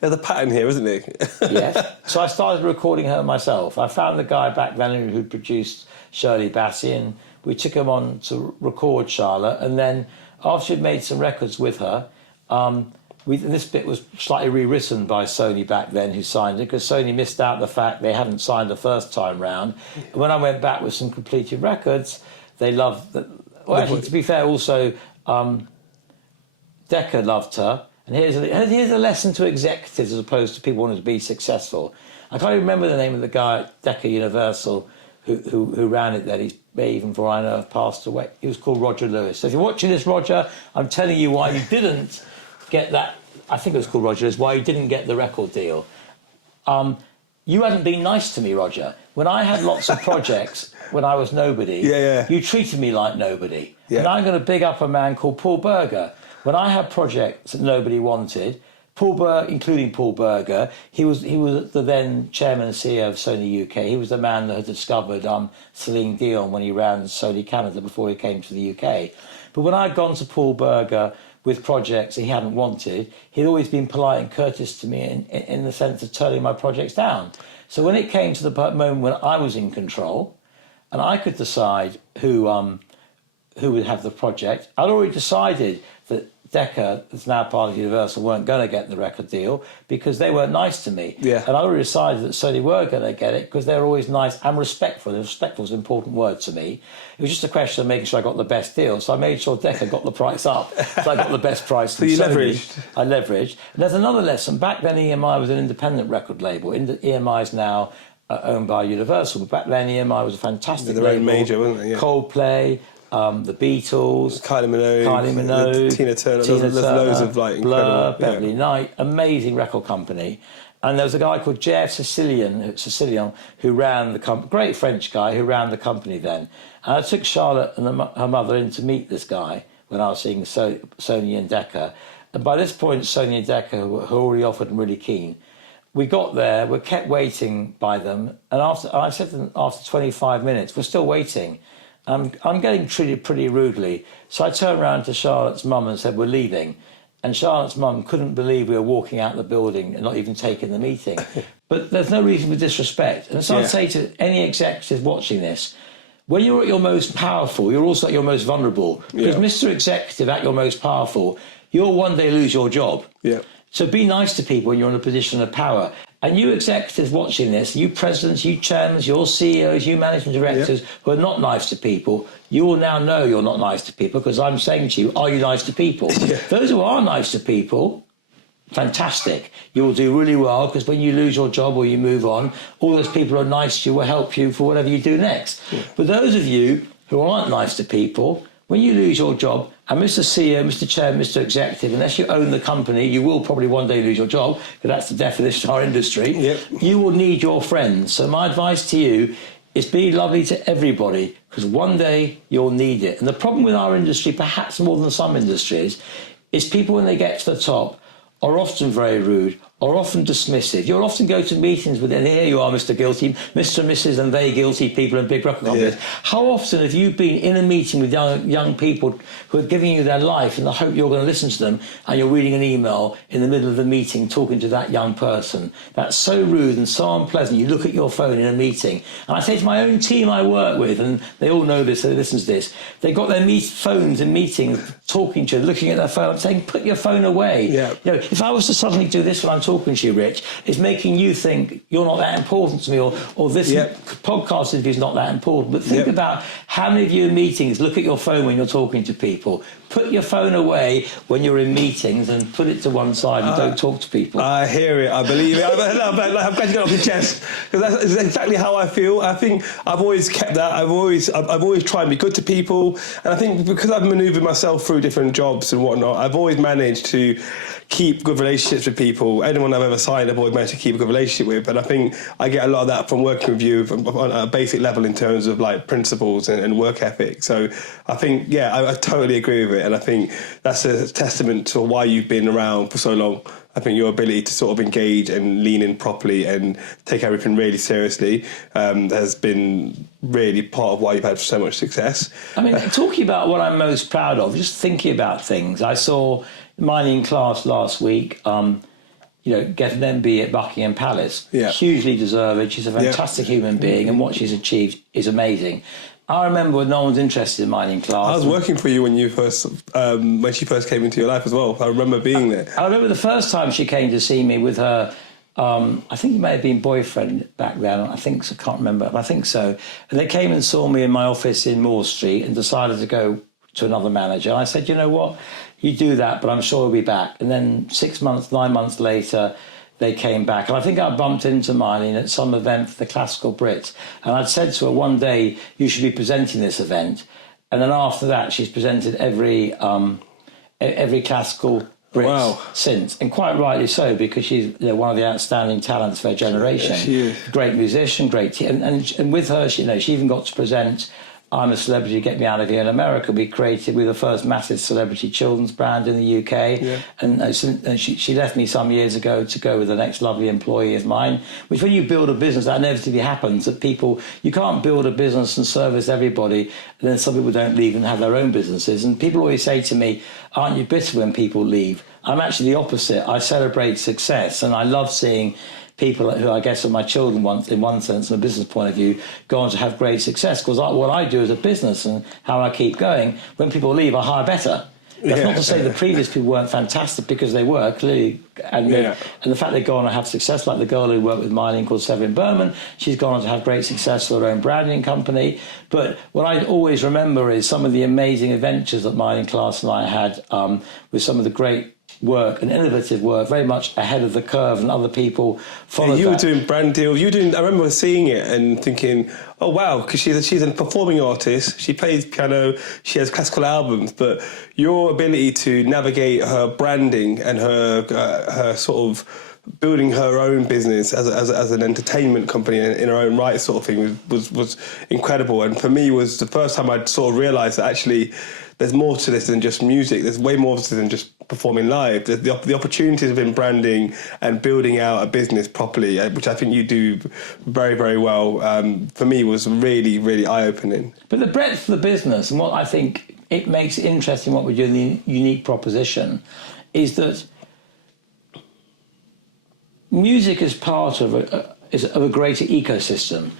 a pattern here, isn't there? Yes. So I started recording her myself. I found the guy back then who'd produced Shirley Bassey, and we took him on to record Charlotte. And then after she'd made some records with her, this bit was slightly rewritten by Sony back then, who signed it, because Sony missed out the fact they hadn't signed the first time round. And when I went back with some completed records, they loved that. Well, actually, to be fair, also, Decca loved her. And here's a lesson to executives as opposed to people wanting to be successful. I can't even remember the name of the guy at Decca Universal who ran it then. He may even, for I know, have passed away. He was called Roger Lewis. So if you're watching this, Roger, I'm telling you why you didn't get that. I think it was called Roger Lewis, why you didn't get the record deal. You hadn't been nice to me, Roger. When I had lots of projects, when I was nobody, you treated me like nobody. Yeah. And I'm going to big up a man called Paul Berger. When I had projects that nobody wanted, including Paul Berger, he was the then chairman and CEO of Sony UK. He was the man that had discovered Celine Dion when he ran Sony Canada before he came to the UK. But when I'd gone to Paul Berger with projects he hadn't wanted, he'd always been polite and courteous to me in the sense of turning my projects down. So when it came to the moment when I was in control and I could decide who would have the project, I'd already decided that Decca, that's now part of Universal, weren't going to get the record deal because they weren't nice to me. Yeah. And I already decided that Sony were going to get it because they were always nice and respectful. And respectful is an important word to me. It was just a question of making sure I got the best deal. So I made sure Decca got the price up. So I got the best price from So you Sony. leveraged? I leveraged. And there's another lesson. Back then, EMI was an independent record label. EMI is now owned by Universal. But back then, EMI was a fantastic label. Their own major, wasn't it? Yeah. Coldplay, the Beatles, Kylie Minogue, Tina Turner. There's loads of like Blur, incredible. Beverly Knight, amazing record company. And there was a guy called J.F. Sicilian who ran the company, great French guy who ran the company then. And I took Charlotte and her mother in to meet this guy when I was seeing Sony and Decca. And by this point, Sony and Decca were already offered and really keen. We got there, we kept waiting by them, and I said to them after 25 minutes, we're still waiting. I'm getting treated pretty rudely. So I turned around to Charlotte's mum and said, we're leaving. And Charlotte's mum couldn't believe we were walking out the building and not even taking the meeting. But there's no reason for disrespect. And so I'd say to any executive watching this, when you're at your most powerful, you're also at your most vulnerable. Because Mr. Executive, at your most powerful, you'll one day lose your job. Yeah. So be nice to people when you're in a position of power. And you executives watching this, you presidents, you chairmen, your CEOs, you managing directors who are not nice to people, you will now know you're not nice to people because I'm saying to you, are you nice to people? Those who are nice to people, fantastic. You will do really well because when you lose your job or you move on, all those people who are nice to you will help you for whatever you do next. But those of you who aren't nice to people, when you lose your job, and Mr. CEO, Mr. Chair, Mr. Executive, unless you own the company, you will probably one day lose your job, because that's the definition of our industry, you will need your friends. So my advice to you is be lovely to everybody, because one day you'll need it. And the problem with our industry, perhaps more than some industries, is people when they get to the top are often very rude, are often dismissive. You'll often go to meetings with, and here you are, Mr. Guilty, Mr. and Mrs. and they guilty people in big record companies. How often have you been in a meeting with young people who are giving you their life in the hope you're going to listen to them, and you're reading an email in the middle of the meeting talking to that young person? That's so rude and so unpleasant. You look at your phone in a meeting. And I say to my own team I work with, and they all know this, they listen to this, they've got their phones in meetings, talking to you, looking at their phone, I'm saying, put your phone away. You know, if I was to suddenly do this when I'm talking to you, Rich, is making you think you're not that important to me, or this podcast interview is not that important. But think about how many of you in meetings look at your phone when you're talking to people. Put your phone away when you're in meetings and put it to one side and don't talk to people. I hear it. I believe it. I'm glad you got off your chest, because that's exactly how I feel. I think I've always kept that. I've always tried to be good to people, and I think because I've manoeuvred myself through different jobs and whatnot, I've always managed to keep good relationships with people. Anyone I've ever signed, I've always managed to keep a good relationship with, and I think I get a lot of that from working with you on a basic level in terms of like principles and work ethic. So I think, I totally agree with it, and I think that's a testament to why you've been around for so long. I think your ability to sort of engage and lean in properly and take everything really seriously has been really part of why you've had so much success. I mean, talking about what I'm most proud of, just thinking about things. I saw mining class last week, get an MBE at Buckingham Palace. Yeah. Hugely deserved. She's a fantastic human being, and what she's achieved is amazing. I remember when no one was interested in mining class. I was working for you when you first, when she first came into your life as well. I remember being there. I remember the first time she came to see me with her, I think it may have been boyfriend back then. I can't remember, but I think so. And they came and saw me in my office in Moore Street and decided to go to another manager. I said, you know what, you do that, but I'm sure we'll be back. And then 9 months later, they came back. And I think I bumped into mining at some event for the classical Brits. And I'd said to her, one day, you should be presenting this event. And then after that, she's presented every classical Brits since. And quite rightly so, because she's one of the outstanding talents of her generation. She is. Great musician, great... And with her, she even got to present I'm a Celebrity, Get Me Out of Here in America. We were the first massive celebrity children's brand in the UK. Yeah. And she left me some years ago to go with the next lovely employee of mine, which when you build a business, that inevitably happens, that you can't build a business and service everybody, and then some people don't leave and have their own businesses. And people always say to me, aren't you bitter when people leave? I'm actually the opposite. I celebrate success, and I love seeing people who I guess are my children in one sense, from a business point of view, go on to have great success. Because what I do as a business and how I keep going, when people leave, I hire better. That's not to say the previous people weren't fantastic, because they were, clearly. And the fact they go on to have success, like the girl who worked with mining called Severin Berman, she's gone on to have great success with her own branding company. But what I always remember is some of the amazing adventures that mining class and I had with some of the great work and innovative work, very much ahead of the curve, and other people followed You were doing brand deals. I remember seeing it and thinking, oh wow, because she's a performing artist. She plays piano. She has classical albums. But your ability to navigate her branding and her sort of building her own business as an entertainment company in her own right, sort of thing, was incredible. And for me, was the first time I'd sort of realised that actually there's more to this than just music. There's way more to this than just performing live. The opportunities within branding and building out a business properly, which I think you do very, very well, for me was really, really eye-opening. But the breadth of the business, and what I think it makes it interesting, what we're doing, the unique proposition, is that music is part of a greater ecosystem.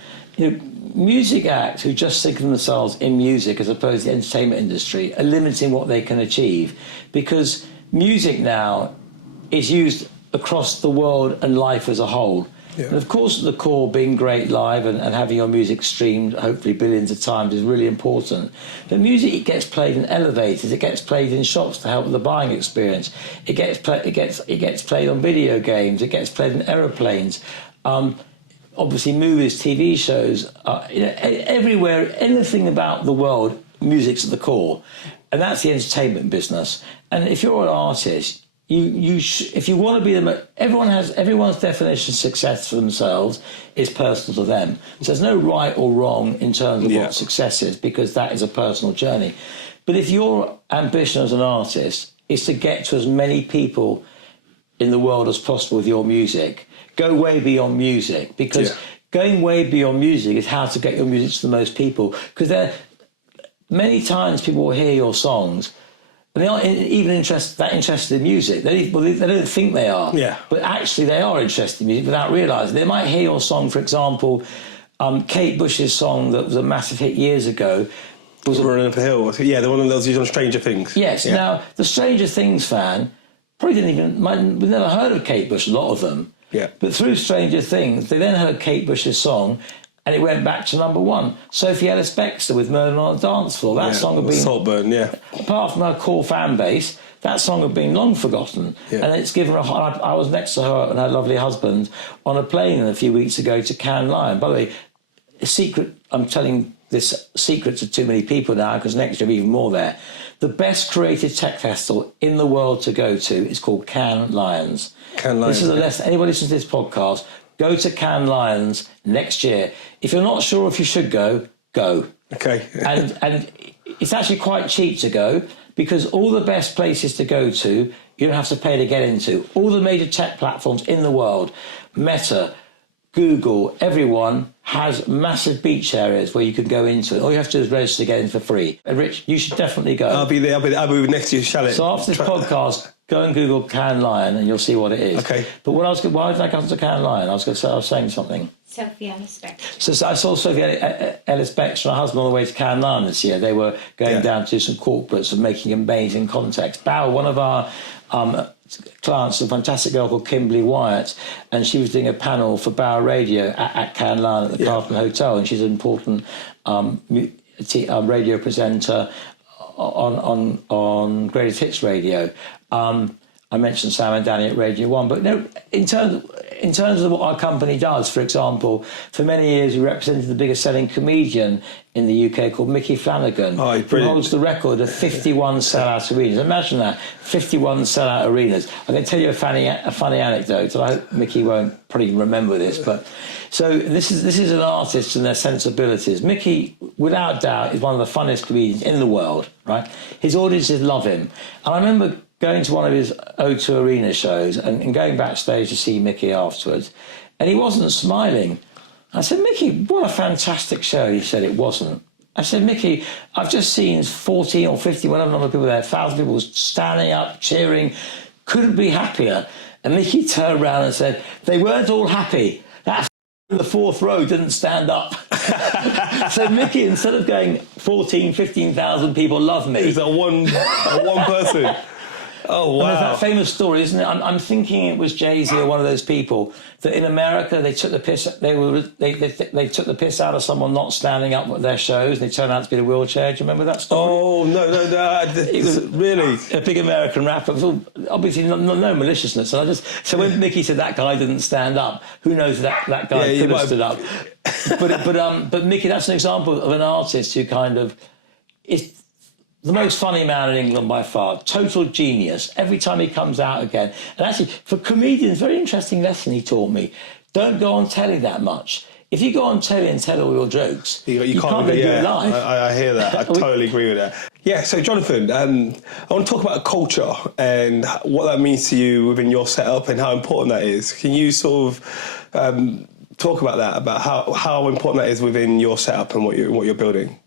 Music acts who just think of themselves in music as opposed to the entertainment industry are limiting what they can achieve, because music now is used across the world and life as a whole. Yeah. And of course, at the core, being great live and having your music streamed, hopefully billions of times, is really important. But music, it gets played in elevators, it gets played in shops to help with the buying experience. It gets played on video games, it gets played in aeroplanes. Obviously, movies, TV shows, everywhere, anything about the world, music's at the core. And that's the entertainment business. And if you're an artist, if you want to be everyone's definition of success for themselves is personal to them. So there's no right or wrong in terms of what success is, because that is a personal journey. But if your ambition as an artist is to get to as many people in the world as possible with your music, go way beyond music, because going way beyond music is how to get your music to the most people. Because many times people will hear your songs and they aren't even interested in music. They don't think they are. Yeah. But actually they are interested in music without realising. They might hear your song, for example, Kate Bush's song that was a massive hit years ago. Was Running Up a Hill. Yeah, the one that was used on Stranger Things. Yes. Yeah. Now, the Stranger Things fan probably we've never heard of Kate Bush, a lot of them. Yeah. But through Stranger Things, they then heard Kate Bush's song, and it went back to #1. Sophie Ellis-Bextor with Murder on the Dance Floor. That song had been... Saltburn, yeah. Apart from her core fan base, that song had been long forgotten. Yeah. And it's given her... I was next to her and her lovely husband on a plane a few weeks ago to Cannes Lion. By the way, a secret... I'm telling this secret to too many people now, because next year even more there. The best creative tech festival in the world to go to is called Cannes Lions. Cannes Lions. This is a lesson. Anybody listening to this podcast, go to Cannes Lions next year. If you're not sure if you should go, go. Okay. and it's actually quite cheap to go, because all the best places to go to, you don't have to pay to get into. All the major tech platforms in the world, Meta, Google, everyone has massive beach areas where you can go into it. All you have to do is register to get in for free. And Rich, you should definitely go. I'll be there. I'll be next to you, Shalit. So after this podcast, go and Google Cannes Lion and you'll see what it is. Okay. But why did I come to Cannes Lion? I was saying something. Sophie Ellis-Bextor. So I saw Sophie Ellis-Bextor and her husband on the way to Cannes Lion this year. They were going down to some corporates and making amazing contacts. Bauer, one of our clients, a fantastic girl called Kimberly Wyatt, and she was doing a panel for Bauer Radio at Cannes Lion at the Carlton Hotel, and she's an important radio presenter on Greatest Hits Radio. I mentioned Sam and Danny at Radio 1, but no, in terms of what our company does, for example, for many years we represented the biggest selling comedian in the UK called Mickey Flanagan, who holds the record of 51 sellout arenas. Imagine that, 51 sellout arenas. I'm going to tell you a funny anecdote, and I hope Mickey won't probably remember this, but so this is an artist and their sensibilities. Mickey, without doubt, is one of the funniest comedians in the world, right? His audiences love him. And I remember going to one of his O2 Arena shows and going backstage to see Mickey afterwards, and he wasn't smiling. I said, Mickey, what a fantastic show. He said it wasn't. I said, Mickey, I've just seen 40 or 50, whatever number of people there, 1,000 people standing up, cheering, couldn't be happier. And Mickey turned around and said, they weren't all happy. That in the fourth row didn't stand up. So Mickey, instead of going 14, 15,000 people love me. Is that one person? Oh, wow. And there's that famous story, isn't it? I'm thinking it was Jay-Z or one of those people that in America they took the piss. They took the piss out of someone not standing up at their shows. And they turned out to be in a wheelchair. Do you remember that story? Oh no! It was really a big American rapper. It was all, obviously no maliciousness. And so when Mickey said that guy didn't stand up, who knows that guy could have stood up. But Mickey, that's an example of an artist who kind of is the most funny man in England by far, total genius. Every time he comes out again. And actually, for comedians, very interesting lesson he taught me. Don't go on telly that much. If you go on telly and tell all your jokes, you can't do it live. I hear that. I totally agree with that. Yeah, so Jonathan, I want to talk about culture and what that means to you within your setup and how important that is. Can you sort of talk about that, about how important that is within your setup and what you're building?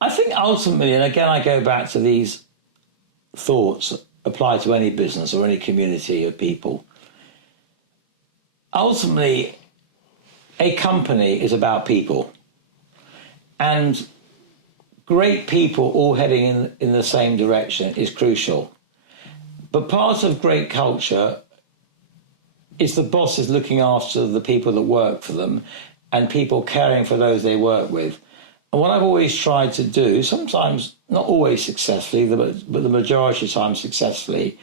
I think ultimately, and again I go back to these thoughts apply to any business or any community of people. Ultimately, a company is about people. And great people all heading in the same direction is crucial. But part of great culture is the bosses looking after the people that work for them and people caring for those they work with. And what I've always tried to do, sometimes not always successfully, but the majority of times successfully,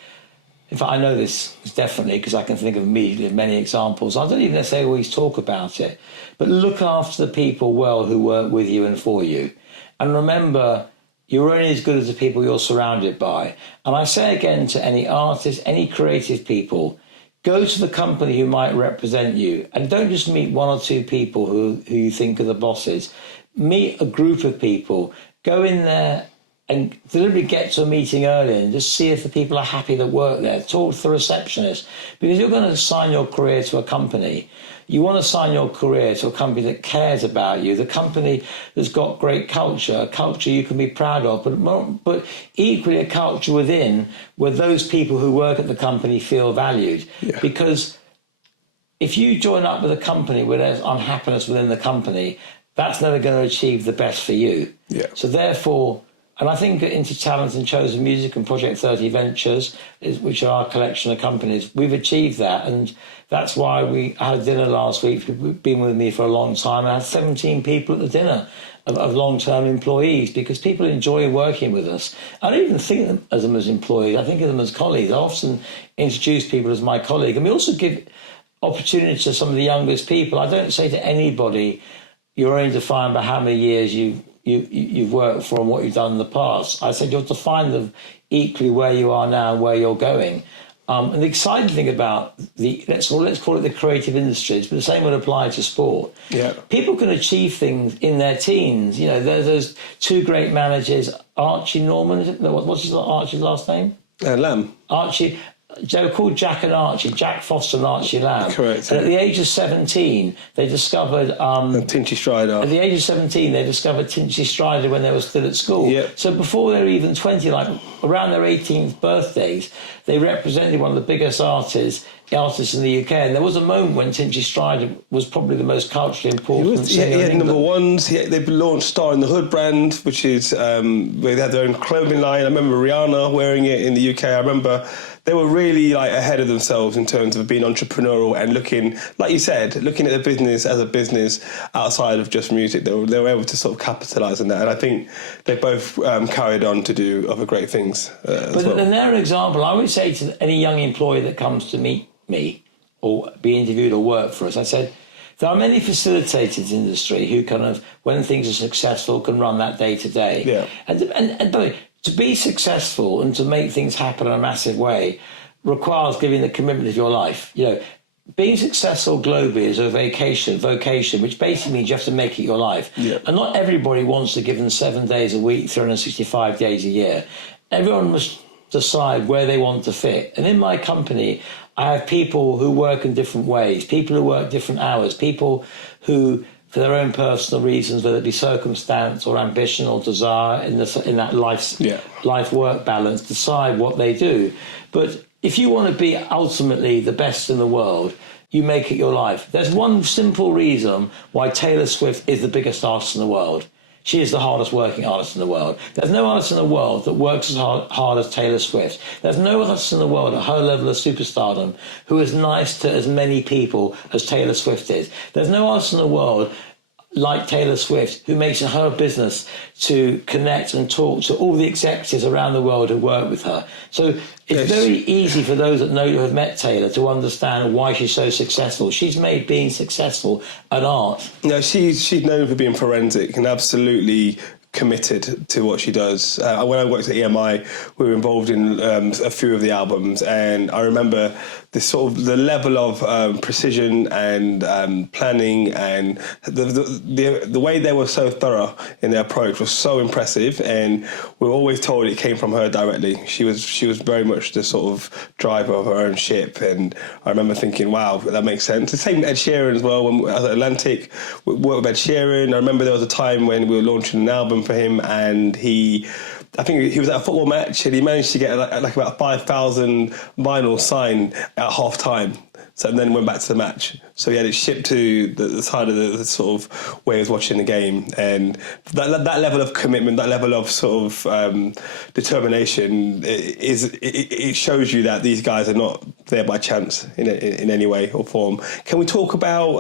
in fact, I know this definitely because I can think of immediately many examples. I don't even necessarily always talk about it, but look after the people well who work with you and for you. And remember, you're only as good as the people you're surrounded by. And I say again to any artist, any creative people, go to the company who might represent you and don't just meet one or two people who you think are the bosses. Meet a group of people, go in there and deliberately get to a meeting early and just see if the people are happy that work there. Talk to the receptionist, because you're going to assign your career to a company. You want to assign your career to a company that cares about you, the company that's got great culture, a culture you can be proud of, but equally a culture within where those people who work at the company feel valued. Yeah. Because if you join up with a company where there's unhappiness within the company, that's never going to achieve the best for you. Yeah. So therefore, And I think Into Talent and Chosen Music and Project 30 Ventures, which are our collection of companies, we've achieved that. And that's why I had a dinner last week, who've been with me for a long time. I had 17 people at the dinner of long-term employees, because people enjoy working with us. I don't even think of them as employees. I think of them as colleagues. I often introduce people as my colleague. And we also give opportunity to some of the youngest people. I don't say to anybody, you're only defined by how many years you've worked for and what you've done in the past. I said you're defined them equally where you are now and where you're going. And the exciting thing about let's call it the creative industries, but the same would apply to sport. Yeah. People can achieve things in their teens. You know, there's two great managers, Archie Norman, what's Archie's last name? Lamb. Archie. They were called Jack and Archie, Jack Foster and Archie Lamb. Correct. And at the age of 17, they discovered... Tinchy Strider. At the age of 17, they discovered Tinchy Strider when they were still at school. Yep. So before they were even 20, like around their 18th birthdays, they represented one of the biggest artists in the UK. And there was a moment when Tinchy Strider was probably the most culturally important singer He in had England. number ones. They launched Star in the Hood brand, which is where they had their own clothing line. I remember Rihanna wearing it in the UK. I remember they were really like ahead of themselves in terms of being entrepreneurial and looking, like you said, looking at the business as a business outside of just music. They were able to sort of capitalise on that, and I think they both carried on to do other great things. But then they're an example. I would say to any young employee that comes to meet me or be interviewed or work for us, I said, there are many facilitators in the industry who kind of, when things are successful, can run that day to day. Yeah. And by the way, to be successful and to make things happen in a massive way requires giving the commitment of your life. You know, being successful globally is a vocation, which basically means you have to make it your life. Yeah. And not everybody wants to give them 7 days a week, 365 days a year. Everyone must decide where they want to fit. And in my company, I have people who work in different ways, people who work different hours, people who, for their own personal reasons, whether it be circumstance or ambition or desire in that life-work balance, decide what they do. But if you want to be ultimately the best in the world, you make it your life. There's one simple reason why Taylor Swift is the biggest artist in the world. She is the hardest working artist in the world. There's no artist in the world that works as hard as Taylor Swift. There's no artist in the world at her level of superstardom who is nice to as many people as Taylor Swift is. There's no artist in the world like Taylor Swift who makes it her business to connect and talk to all the executives around the world who work with her. So it's very easy for those that know who have met Taylor to understand why she's so successful. She's made being successful an art. No, she's known for being forensic and absolutely committed to what she does. When I worked at EMI, we were involved in a few of the albums, and I remember the level of precision and planning, and the way they were so thorough in their approach was so impressive, and we were always told it came from her directly. She was very much the sort of driver of her own ship, and I remember thinking, wow, that makes sense. The same Ed Sheeran as well. When I was at Atlantic, we worked with Ed Sheeran. I remember there was a time when we were launching an album for him, and I think he was at a football match and he managed to get like about 5,000 vinyl signed at half time. So, and then went back to the match. So he had it shipped to the side of the sort of where he was watching the game. And that level of commitment, that level of sort of determination, it shows you that these guys are not there by chance in any way or form. Can we talk about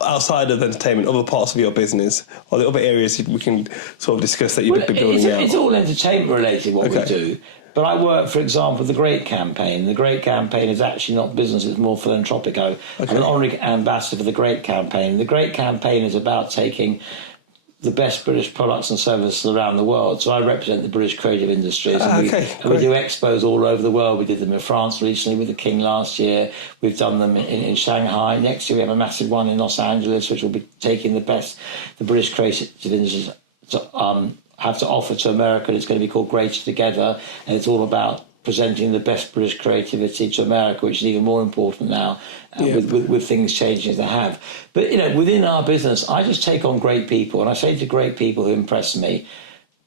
outside of entertainment, other parts of your business, or the other areas we can sort of discuss that you've been building out? It's all entertainment related, what we do. But I work, for example, the Great Campaign. The Great Campaign is actually not business, it's more philanthropic. I'm an honorary ambassador for the Great Campaign. The Great Campaign is about taking the best British products and services around the world. So I represent the British creative industries. And we do expos all over the world. We did them in France recently with the King last year. We've done them in Shanghai. Next year we have a massive one in Los Angeles, which will be taking the British creative industries to have to offer to America. It's going to be called Greater Together, and it's all about presenting the best British creativity to America, which is even more important now with things changing as they have. But, within our business, I just take on great people, and I say to great people who impress me,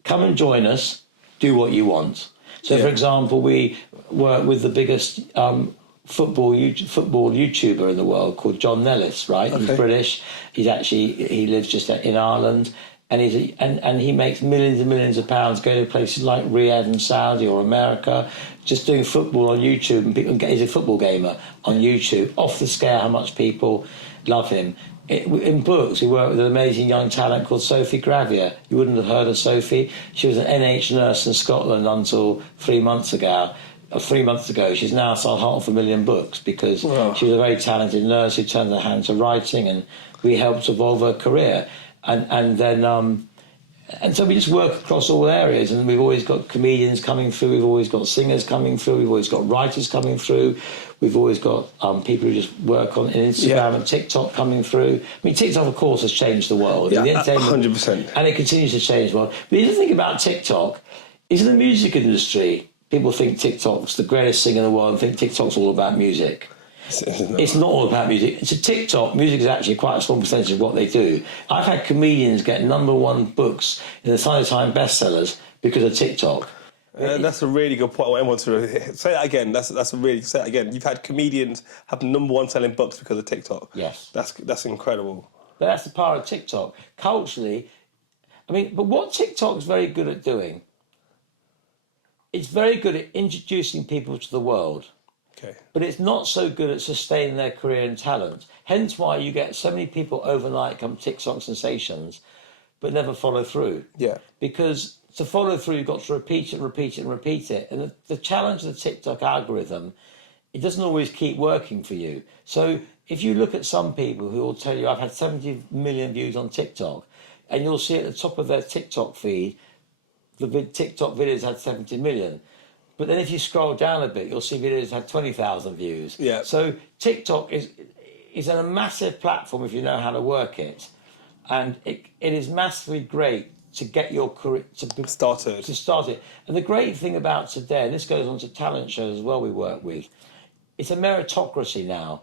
come and join us, do what you want. So, for example, we work with the biggest football YouTuber in the world called John Nellis, right? He's British. He lives just in Ireland. and and he makes millions and millions of pounds going to places like Riyadh and Saudi or America, just doing football on YouTube, and he's a football gamer on YouTube, off the scale how much people love him. In books, we worked with an amazing young talent called Sophie Gravier. You wouldn't have heard of Sophie. She was an NH nurse in Scotland until 3 months ago. 3 months ago, she's now sold 500,000 books because she was a very talented nurse who turned her hand to writing, and we helped evolve her career. And so we just work across all areas, and we've always got comedians coming through, we've always got singers coming through, we've always got writers coming through, we've always got people who just work on Instagram and TikTok coming through. I mean, TikTok, of course, has changed the world. Yeah, the entertainment, 100%. And it continues to change the world. But the other thing about TikTok is in the music industry, people think TikTok's the greatest thing in the world and think TikTok's all about music. It's not all about music. It's a TikTok. Music is actually quite a small percentage of what they do. I've had comedians get #1 books in the Sunday Times bestsellers because of TikTok. That's a really good point. I want to say that again. Say that again. You've had comedians have #1 selling books because of TikTok. Yes, that's incredible. But that's the power of TikTok. Culturally, I mean, but what TikTok's very good at doing, it's very good at introducing people to the world. Okay. But it's not so good at sustaining their career and talent. Hence why you get so many people overnight come TikTok sensations, but never follow through. Yeah. Because to follow through, you've got to repeat it, repeat it, and repeat it. And the challenge of the TikTok algorithm, it doesn't always keep working for you. So if you look at some people who will tell you, I've had 70 million views on TikTok, and you'll see at the top of their TikTok feed, the TikTok videos had 70 million. But then if you scroll down a bit, you'll see videos had 20,000 views. Yeah. So TikTok is a massive platform if you know how to work it. And it is massively great to get your career to start it. And the great thing about today, and this goes on to talent shows as well we work with, it's a meritocracy now.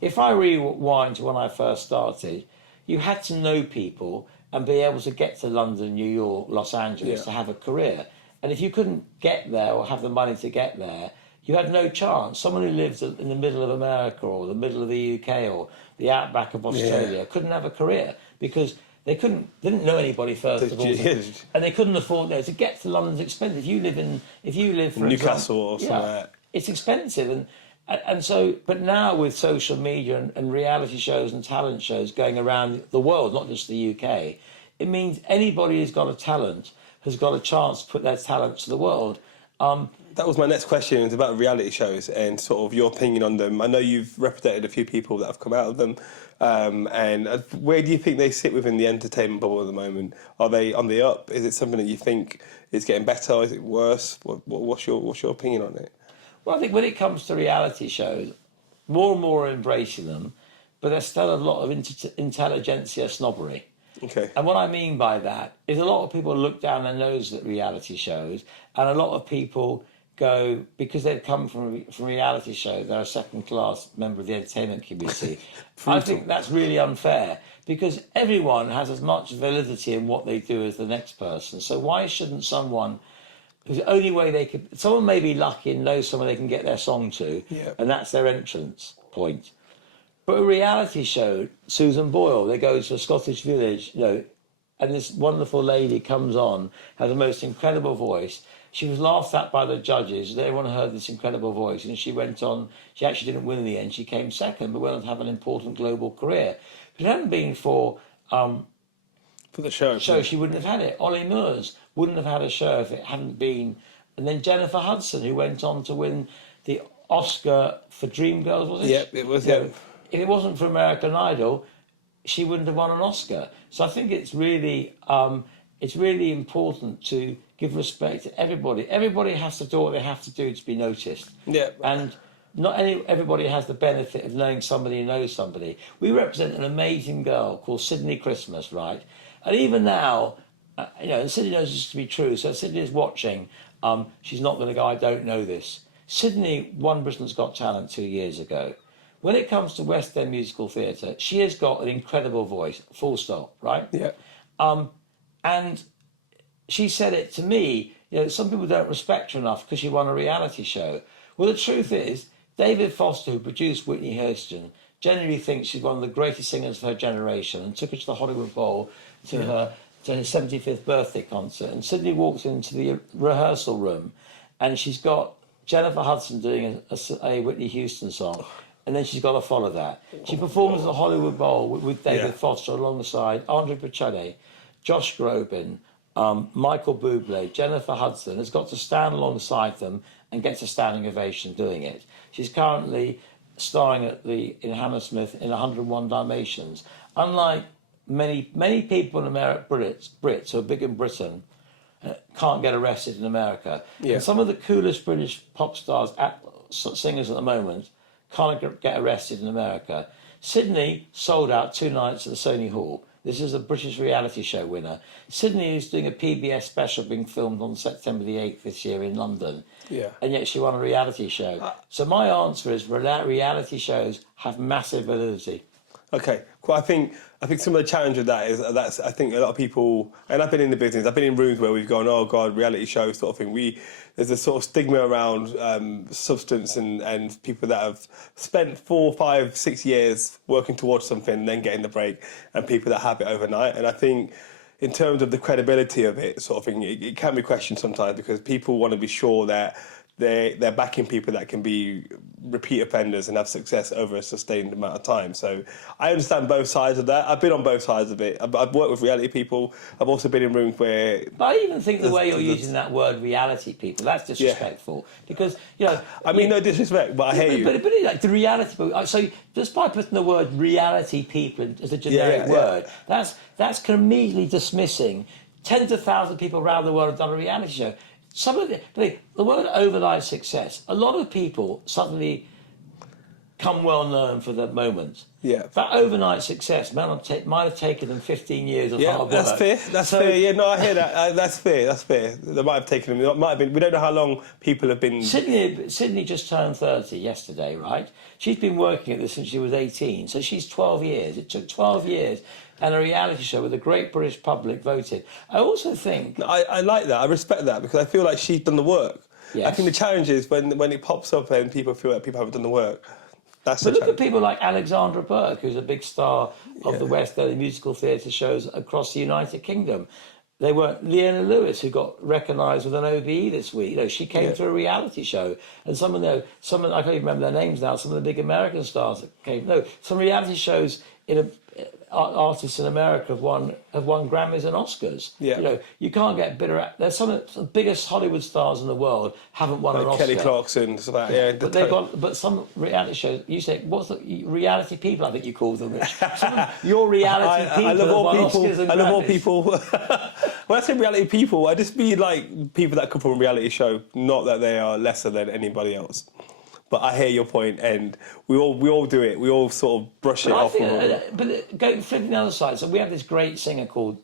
If I rewind to when I first started, you had to know people and be able to get to London, New York, Los Angeles to have a career. And if you couldn't get there or have the money to get there, you had no chance. Someone who lived in the middle of America or the middle of the UK or the outback of Australia couldn't have a career because they didn't know anybody first of all, and they couldn't afford to get to London's expensive. If you live for Newcastle or somewhere, it's expensive, and so. But now with social media and reality shows and talent shows going around the world, not just the UK, it means anybody who's got a talent has got a chance to put their talent to the world. That was my next question. It's about reality shows and sort of your opinion on them. I know you've represented a few people that have come out of them. And where do you think they sit within the entertainment bubble at the moment? Are they on the up? Is it something that you think is getting better? Is it worse? What's your opinion on it? Well, I think when it comes to reality shows, more and more are embracing them, but there's still a lot of intelligentsia snobbery. Okay. And what I mean by that is a lot of people look down their nose at reality shows, and a lot of people go, because they've come from reality shows, they're a second-class member of the entertainment community. I think that's really unfair, because everyone has as much validity in what they do as the next person. So why shouldn't someone, because the only way they could, someone may be lucky and know someone they can get their song to, and that's their entrance point. But a reality show, Susan Boyle, they go to a Scottish village, and this wonderful lady comes on, has the most incredible voice. She was laughed at by the judges. Everyone heard this incredible voice, and she went on. She actually didn't win in the end. She came second, but went on to have an important global career. If it hadn't been for the show, she wouldn't have had it. Ollie Murs wouldn't have had a show if it hadn't been. And then Jennifer Hudson, who went on to win the Oscar for Dreamgirls, was it? Yep, it was. If it wasn't for American Idol, she wouldn't have won an Oscar. So I think it's really important to give respect to everybody. Everybody has to do what they have to do to be noticed. Yeah. And not everybody has the benefit of knowing somebody who knows somebody. We represent an amazing girl called Sydney Christmas, right? And even now, and Sydney knows this to be true, so Sydney is watching. She's not going to go, I don't know this. Sydney won Britain's Got Talent 2 years ago. When it comes to West End musical theatre, she has got an incredible voice, full stop, right? Yeah. And she said it to me, some people don't respect her enough because she won a reality show. Well, the truth is, David Foster, who produced Whitney Houston, genuinely thinks she's one of the greatest singers of her generation and took her to the Hollywood Bowl to her to his 75th birthday concert, and Sydney walks into the rehearsal room, and she's got Jennifer Hudson doing a Whitney Houston song, and then she's got to follow that. She performs at the Hollywood Bowl with David Foster alongside Andre Bocelli, Josh Groban, Michael Bublé, Jennifer Hudson, has got to stand alongside them and gets a standing ovation doing it. She's currently starring in Hammersmith in 101 Dalmatians. Unlike many people in America, Brits who are big in Britain, can't get arrested in America. Yeah. And some of the coolest British pop stars, singers at the moment, can't get arrested in America. Sydney sold out 2 nights at the Sony Hall. This is a British reality show winner. Sydney is doing a PBS special being filmed on September the 8th this year in London. Yeah. And yet she won a reality show. So my answer is reality shows have massive validity. Okay, well, I think some of the challenge with that is that's I think a lot of people, and I've been in the business, I've been in rooms where we've gone, oh God, reality show sort of thing. There's a sort of stigma around substance and people that have spent 4, 5, 6 years working towards something and then getting the break, and people that have it overnight. And I think in terms of the credibility of it, sort of thing, it can be questioned sometimes because people want to be sure that they're backing people that can be repeat offenders and have success over a sustained amount of time. So I understand both sides of that. I've been on both sides of it. I've worked with reality people. I've also been in rooms where... But I even think the way you're using that word reality people, that's disrespectful. Because, I mean, no disrespect, but I hear you. But like the reality people... So just by putting the word reality people as a generic word, that's kind of immediately dismissing tens of thousands of people around the world have done a reality show. Some of the word overnight success, a lot of people suddenly come well known for the moment. Yeah. That overnight success might have taken them 15 years of hard work. That's fair. Yeah, no, I hear that. That's fair. They might have taken them. It might have been. We don't know how long people have been. Sydney just turned 30 yesterday, right? She's been working at this since she was 18, so she's 12 years. It took 12 years. And a reality show where the great British public voted. I also think... I like that. I respect that because I feel like she's done the work. Yes. I think the challenge is when it pops up and people feel like people haven't done the work. That's the But look challenge. at people like Alexandra Burke, who's a big star of the West End musical theatre shows across the United Kingdom. They were Leona Lewis, who got recognised with an OBE this week. She came to a reality show, and some I can't even remember their names now. Some of the big American stars that came. Some reality shows artists in America have won Grammys and Oscars. Yeah. You can't get bitter. There's some of the biggest Hollywood stars in the world haven't won an Oscar. Kelly Clarkson, stuff like that. Yeah, But some reality shows. You say what's the reality people? I think you call them. Your reality people. I love all people. Oscars and I love all Grammys. people. When I say reality people, I just mean like people that come from a reality show, not that they are lesser than anybody else. But I hear your point, and we all do it. We all sort of brush it off. But flipping the other side, so we have this great singer called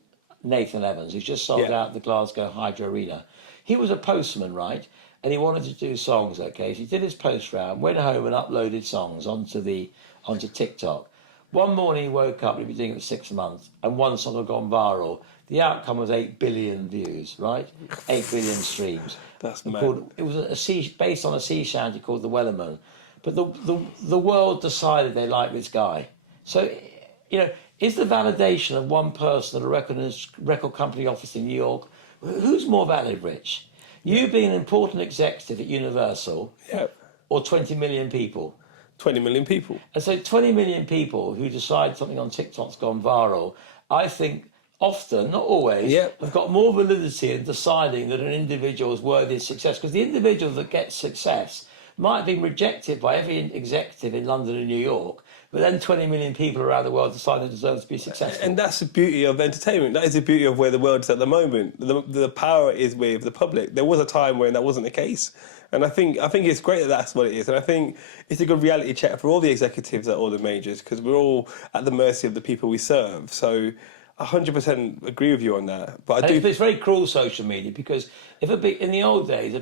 Nathan Evans, who's just sold out the Glasgow Hydro Arena. He was a postman, right? And he wanted to do songs, okay? So he did his post round, went home and uploaded songs onto TikTok. One morning he woke up, he'd been doing it for 6 months, and one song had gone viral. The outcome was 8 billion views, right? 8 billion streams. That's mad. It was based on a sea shanty called The Wellerman. But the world decided they liked this guy. So, is the validation of one person at a record company office in New York, who's more valid, Rich? You being an important executive at Universal, or 20 million people? 20 million people. And so 20 million people who decide something on TikTok's gone viral, I think often, not always, have got more validity in deciding that an individual is worthy of success. Because the individual that gets success might have been rejected by every executive in London and New York, but then 20 million people around the world decide they deserve to be successful. And that's the beauty of entertainment. That is the beauty of where the world is at the moment. The power is with the public. There was a time when that wasn't the case. And I think it's great that that's what it is. And I think it's a good reality check for all the executives at all the majors, because we're all at the mercy of the people we serve. So 100% agree with you on that. But it's very cruel, social media, because in the old days, I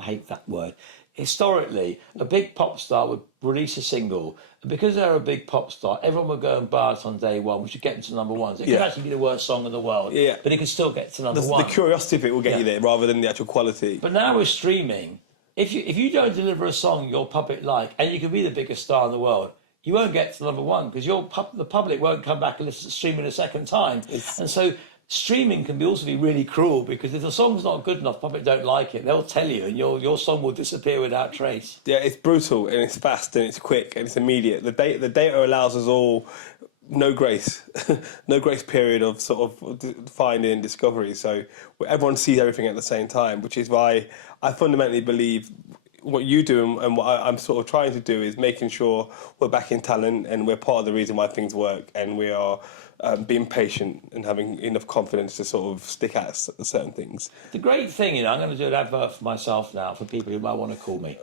hate that word, historically, a big pop star would release a single, and because they're a big pop star, everyone would go and buy it on day one, which would get them to number one. So it could actually be the worst song in the world, but it could still get to number one. The curiosity of it will get you there, rather than the actual quality. But now with streaming, if you don't deliver a song your public like, and you can be the biggest star in the world, you won't get to number one because the public won't come back and listen to streaming a second time. And so streaming can also be really cruel because if the song's not good enough, public don't like it, they'll tell you and your song will disappear without trace. Yeah, it's brutal and it's fast and it's quick and it's immediate. The data allows us all no grace, no grace period of sort of finding and discovery. So everyone sees everything at the same time, which is why I fundamentally believe what you do and what I'm sort of trying to do is making sure we're backing talent and we're part of the reason why things work, and we are being patient and having enough confidence to sort of stick at certain things. The great thing, I'm going to do an advert for myself now for people who might want to call me.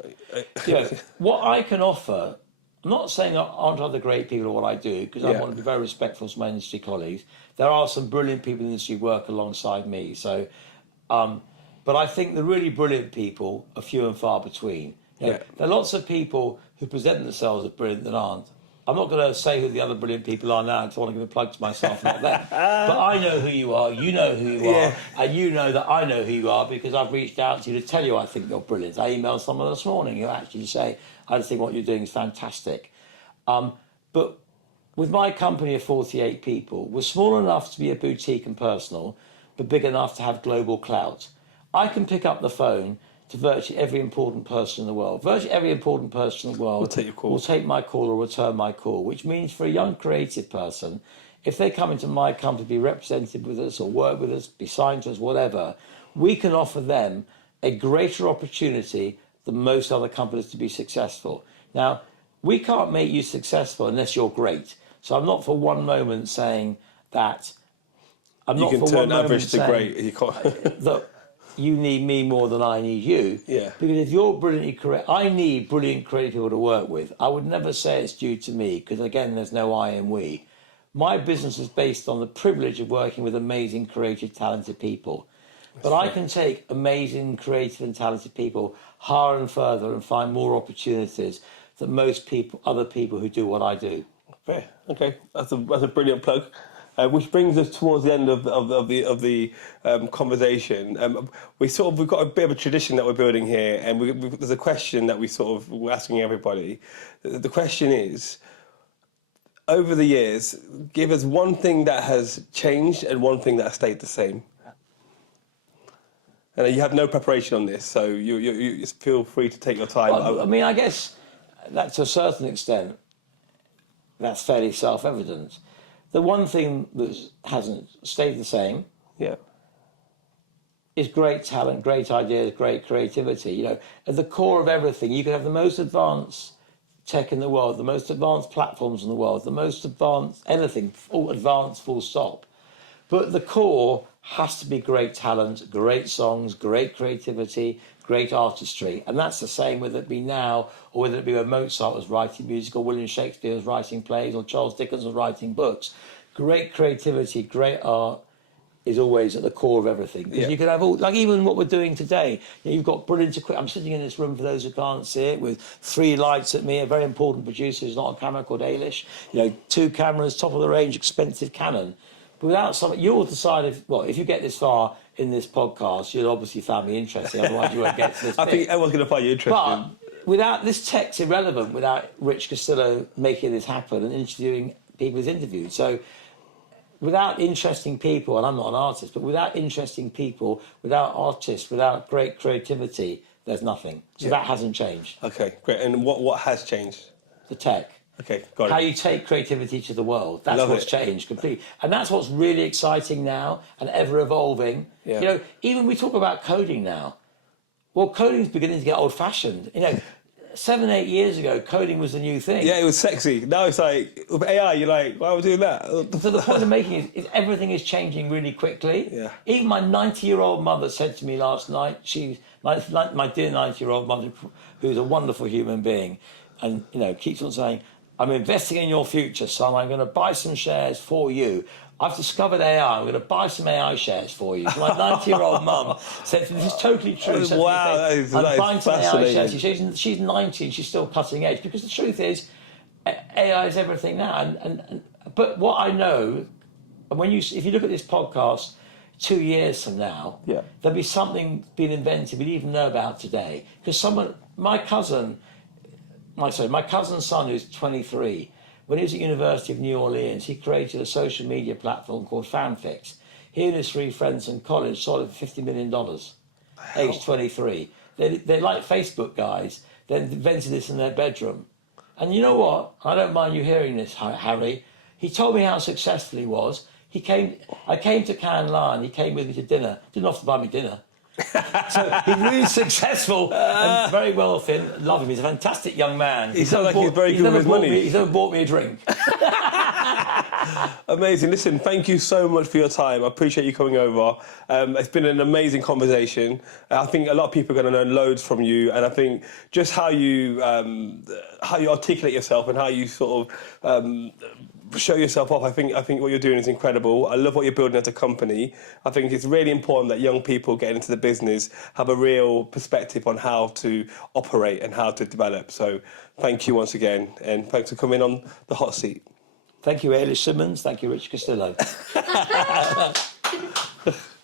What I can offer, I'm not saying there aren't other great people at what I do, because I want to be very respectful to my industry colleagues. There are some brilliant people in the industry who work alongside me. So, but I think the really brilliant people are few and far between. There are lots of people who present themselves as brilliant that aren't. I'm not going to say who the other brilliant people are now because I want to give a plug to myself, not them. But I know who you are, you know who you are, and you know that I know who you are because I've reached out to you to tell you I think you're brilliant. I emailed someone this morning who actually say, I think what you're doing is fantastic. But with my company of 48 people, we're small enough to be a boutique and personal, but big enough to have global clout. I can pick up the phone to virtually every important person in the world. Virtually every important person in the world will take my call or return my call, which means for a young creative person, if they come into my company to be represented with us or work with us, be signed to us, whatever, we can offer them a greater opportunity than most other companies to be successful. Now, we can't make you successful unless you're great. So I'm not for one moment saying that. You can turn average to great. You can't. That you need me more than I need you. Yeah. Because if you're brilliantly creative, I need brilliant creative people to work with. I would never say it's due to me because, again, there's no I in we. My business is based on the privilege of working with amazing, creative, talented people. But I can take amazing, creative and talented people higher and further and find more opportunities than most people, other people who do what I do. Fair. Okay, that's a brilliant plug. Which brings us towards the end of the conversation. We've got a bit of a tradition that we're building here, and there's a question that we're asking everybody. The question is, over the years, give us one thing that has changed and one thing that has stayed the same. And you have no preparation on this, so you just feel free to take your time. Well, I mean, I guess that to a certain extent, that's fairly self-evident. The one thing that hasn't stayed the same is great talent, great ideas, great creativity. At the core of everything, you can have the most advanced tech in the world, the most advanced platforms in the world, the most advanced anything, all advanced full stop. But the core has to be great talent, great songs, great creativity, great artistry. And that's the same whether it be now or whether it be when Mozart was writing music or William Shakespeare was writing plays or Charles Dickens was writing books. Great creativity, great art is always at the core of everything. Because you can have all, like even what we're doing today, you've got brilliant equipment. I'm sitting in this room, for those who can't see it, with 3 lights at me, a very important producer who's not on camera called Ailish, 2 cameras, top of the range, expensive Canon. But without something, you'll decide if you get this far in this podcast, you'll obviously find me interesting, otherwise you won't get to this I think everyone's going to find you interesting. But without this tech's irrelevant without Rich Castillo making this happen and interviewing people he's interviewed. So without interesting people, and I'm not an artist, but without interesting people, without artists, without great creativity, there's nothing. So that hasn't changed. Okay, great. And what has changed? The tech. Okay, got it. How you take creativity to the world. That's what's changed completely. And that's what's really exciting now and ever evolving. Yeah. Even we talk about coding now. Well, coding's beginning to get old fashioned. 7, 8 years ago, coding was the new thing. Yeah, it was sexy. Now it's like, with AI, you're like, why are we doing that? So the point I'm making is everything is changing really quickly. Yeah. Even my 90-year-old mother said to me last night, my dear 90-year-old mother, who's a wonderful human being, and keeps on saying, I'm investing in your future, son. I'm going to buy some shares for you. I've discovered AI. I'm going to buy some AI shares for you. So my 90-year-old mum said, this is totally true. Wow, that is buying some AI shares. fascinating. She's 90 and she's still cutting edge because the truth is, AI is everything now. But what I know, and if you look at this podcast 2 years from now, there'll be something being invented we didn't even know about today. Because my cousin's son, who's 23, When he was at University of New Orleans, he created a social media platform called Fanfix. He and his 3 friends in college sold it for $50 million, age 23. They're like Facebook guys. They invented this in their bedroom. And you know what? I don't mind you hearing this, Harry. He told me how successful he was. I came to Cannes Lion. He came with me to dinner. Didn't have to buy me dinner. So he's really successful and very wealthy. And love him. He's a fantastic young man. He sounds like he's very good with his money. He's never bought me a drink. Amazing. Listen, thank you so much for your time. I appreciate you coming over. It's been an amazing conversation. I think a lot of people are going to learn loads from you, and I think just how you articulate yourself and how you sort of show yourself off. I think what you're doing is incredible. I love what you're building as a company. I think it's really important that young people getting into the business have a real perspective on how to operate and how to develop. So thank you once again, and thanks for coming on the hot seat. Thank you, Ailish Simmons. Thank you, Rich Castillo.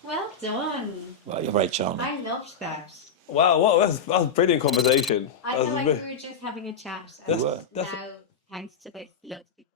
Well done. Well, you're very charming. I loved that. Wow, that was a brilliant conversation. I feel like we were just having a chat. And That's- now, thanks to this, loads of people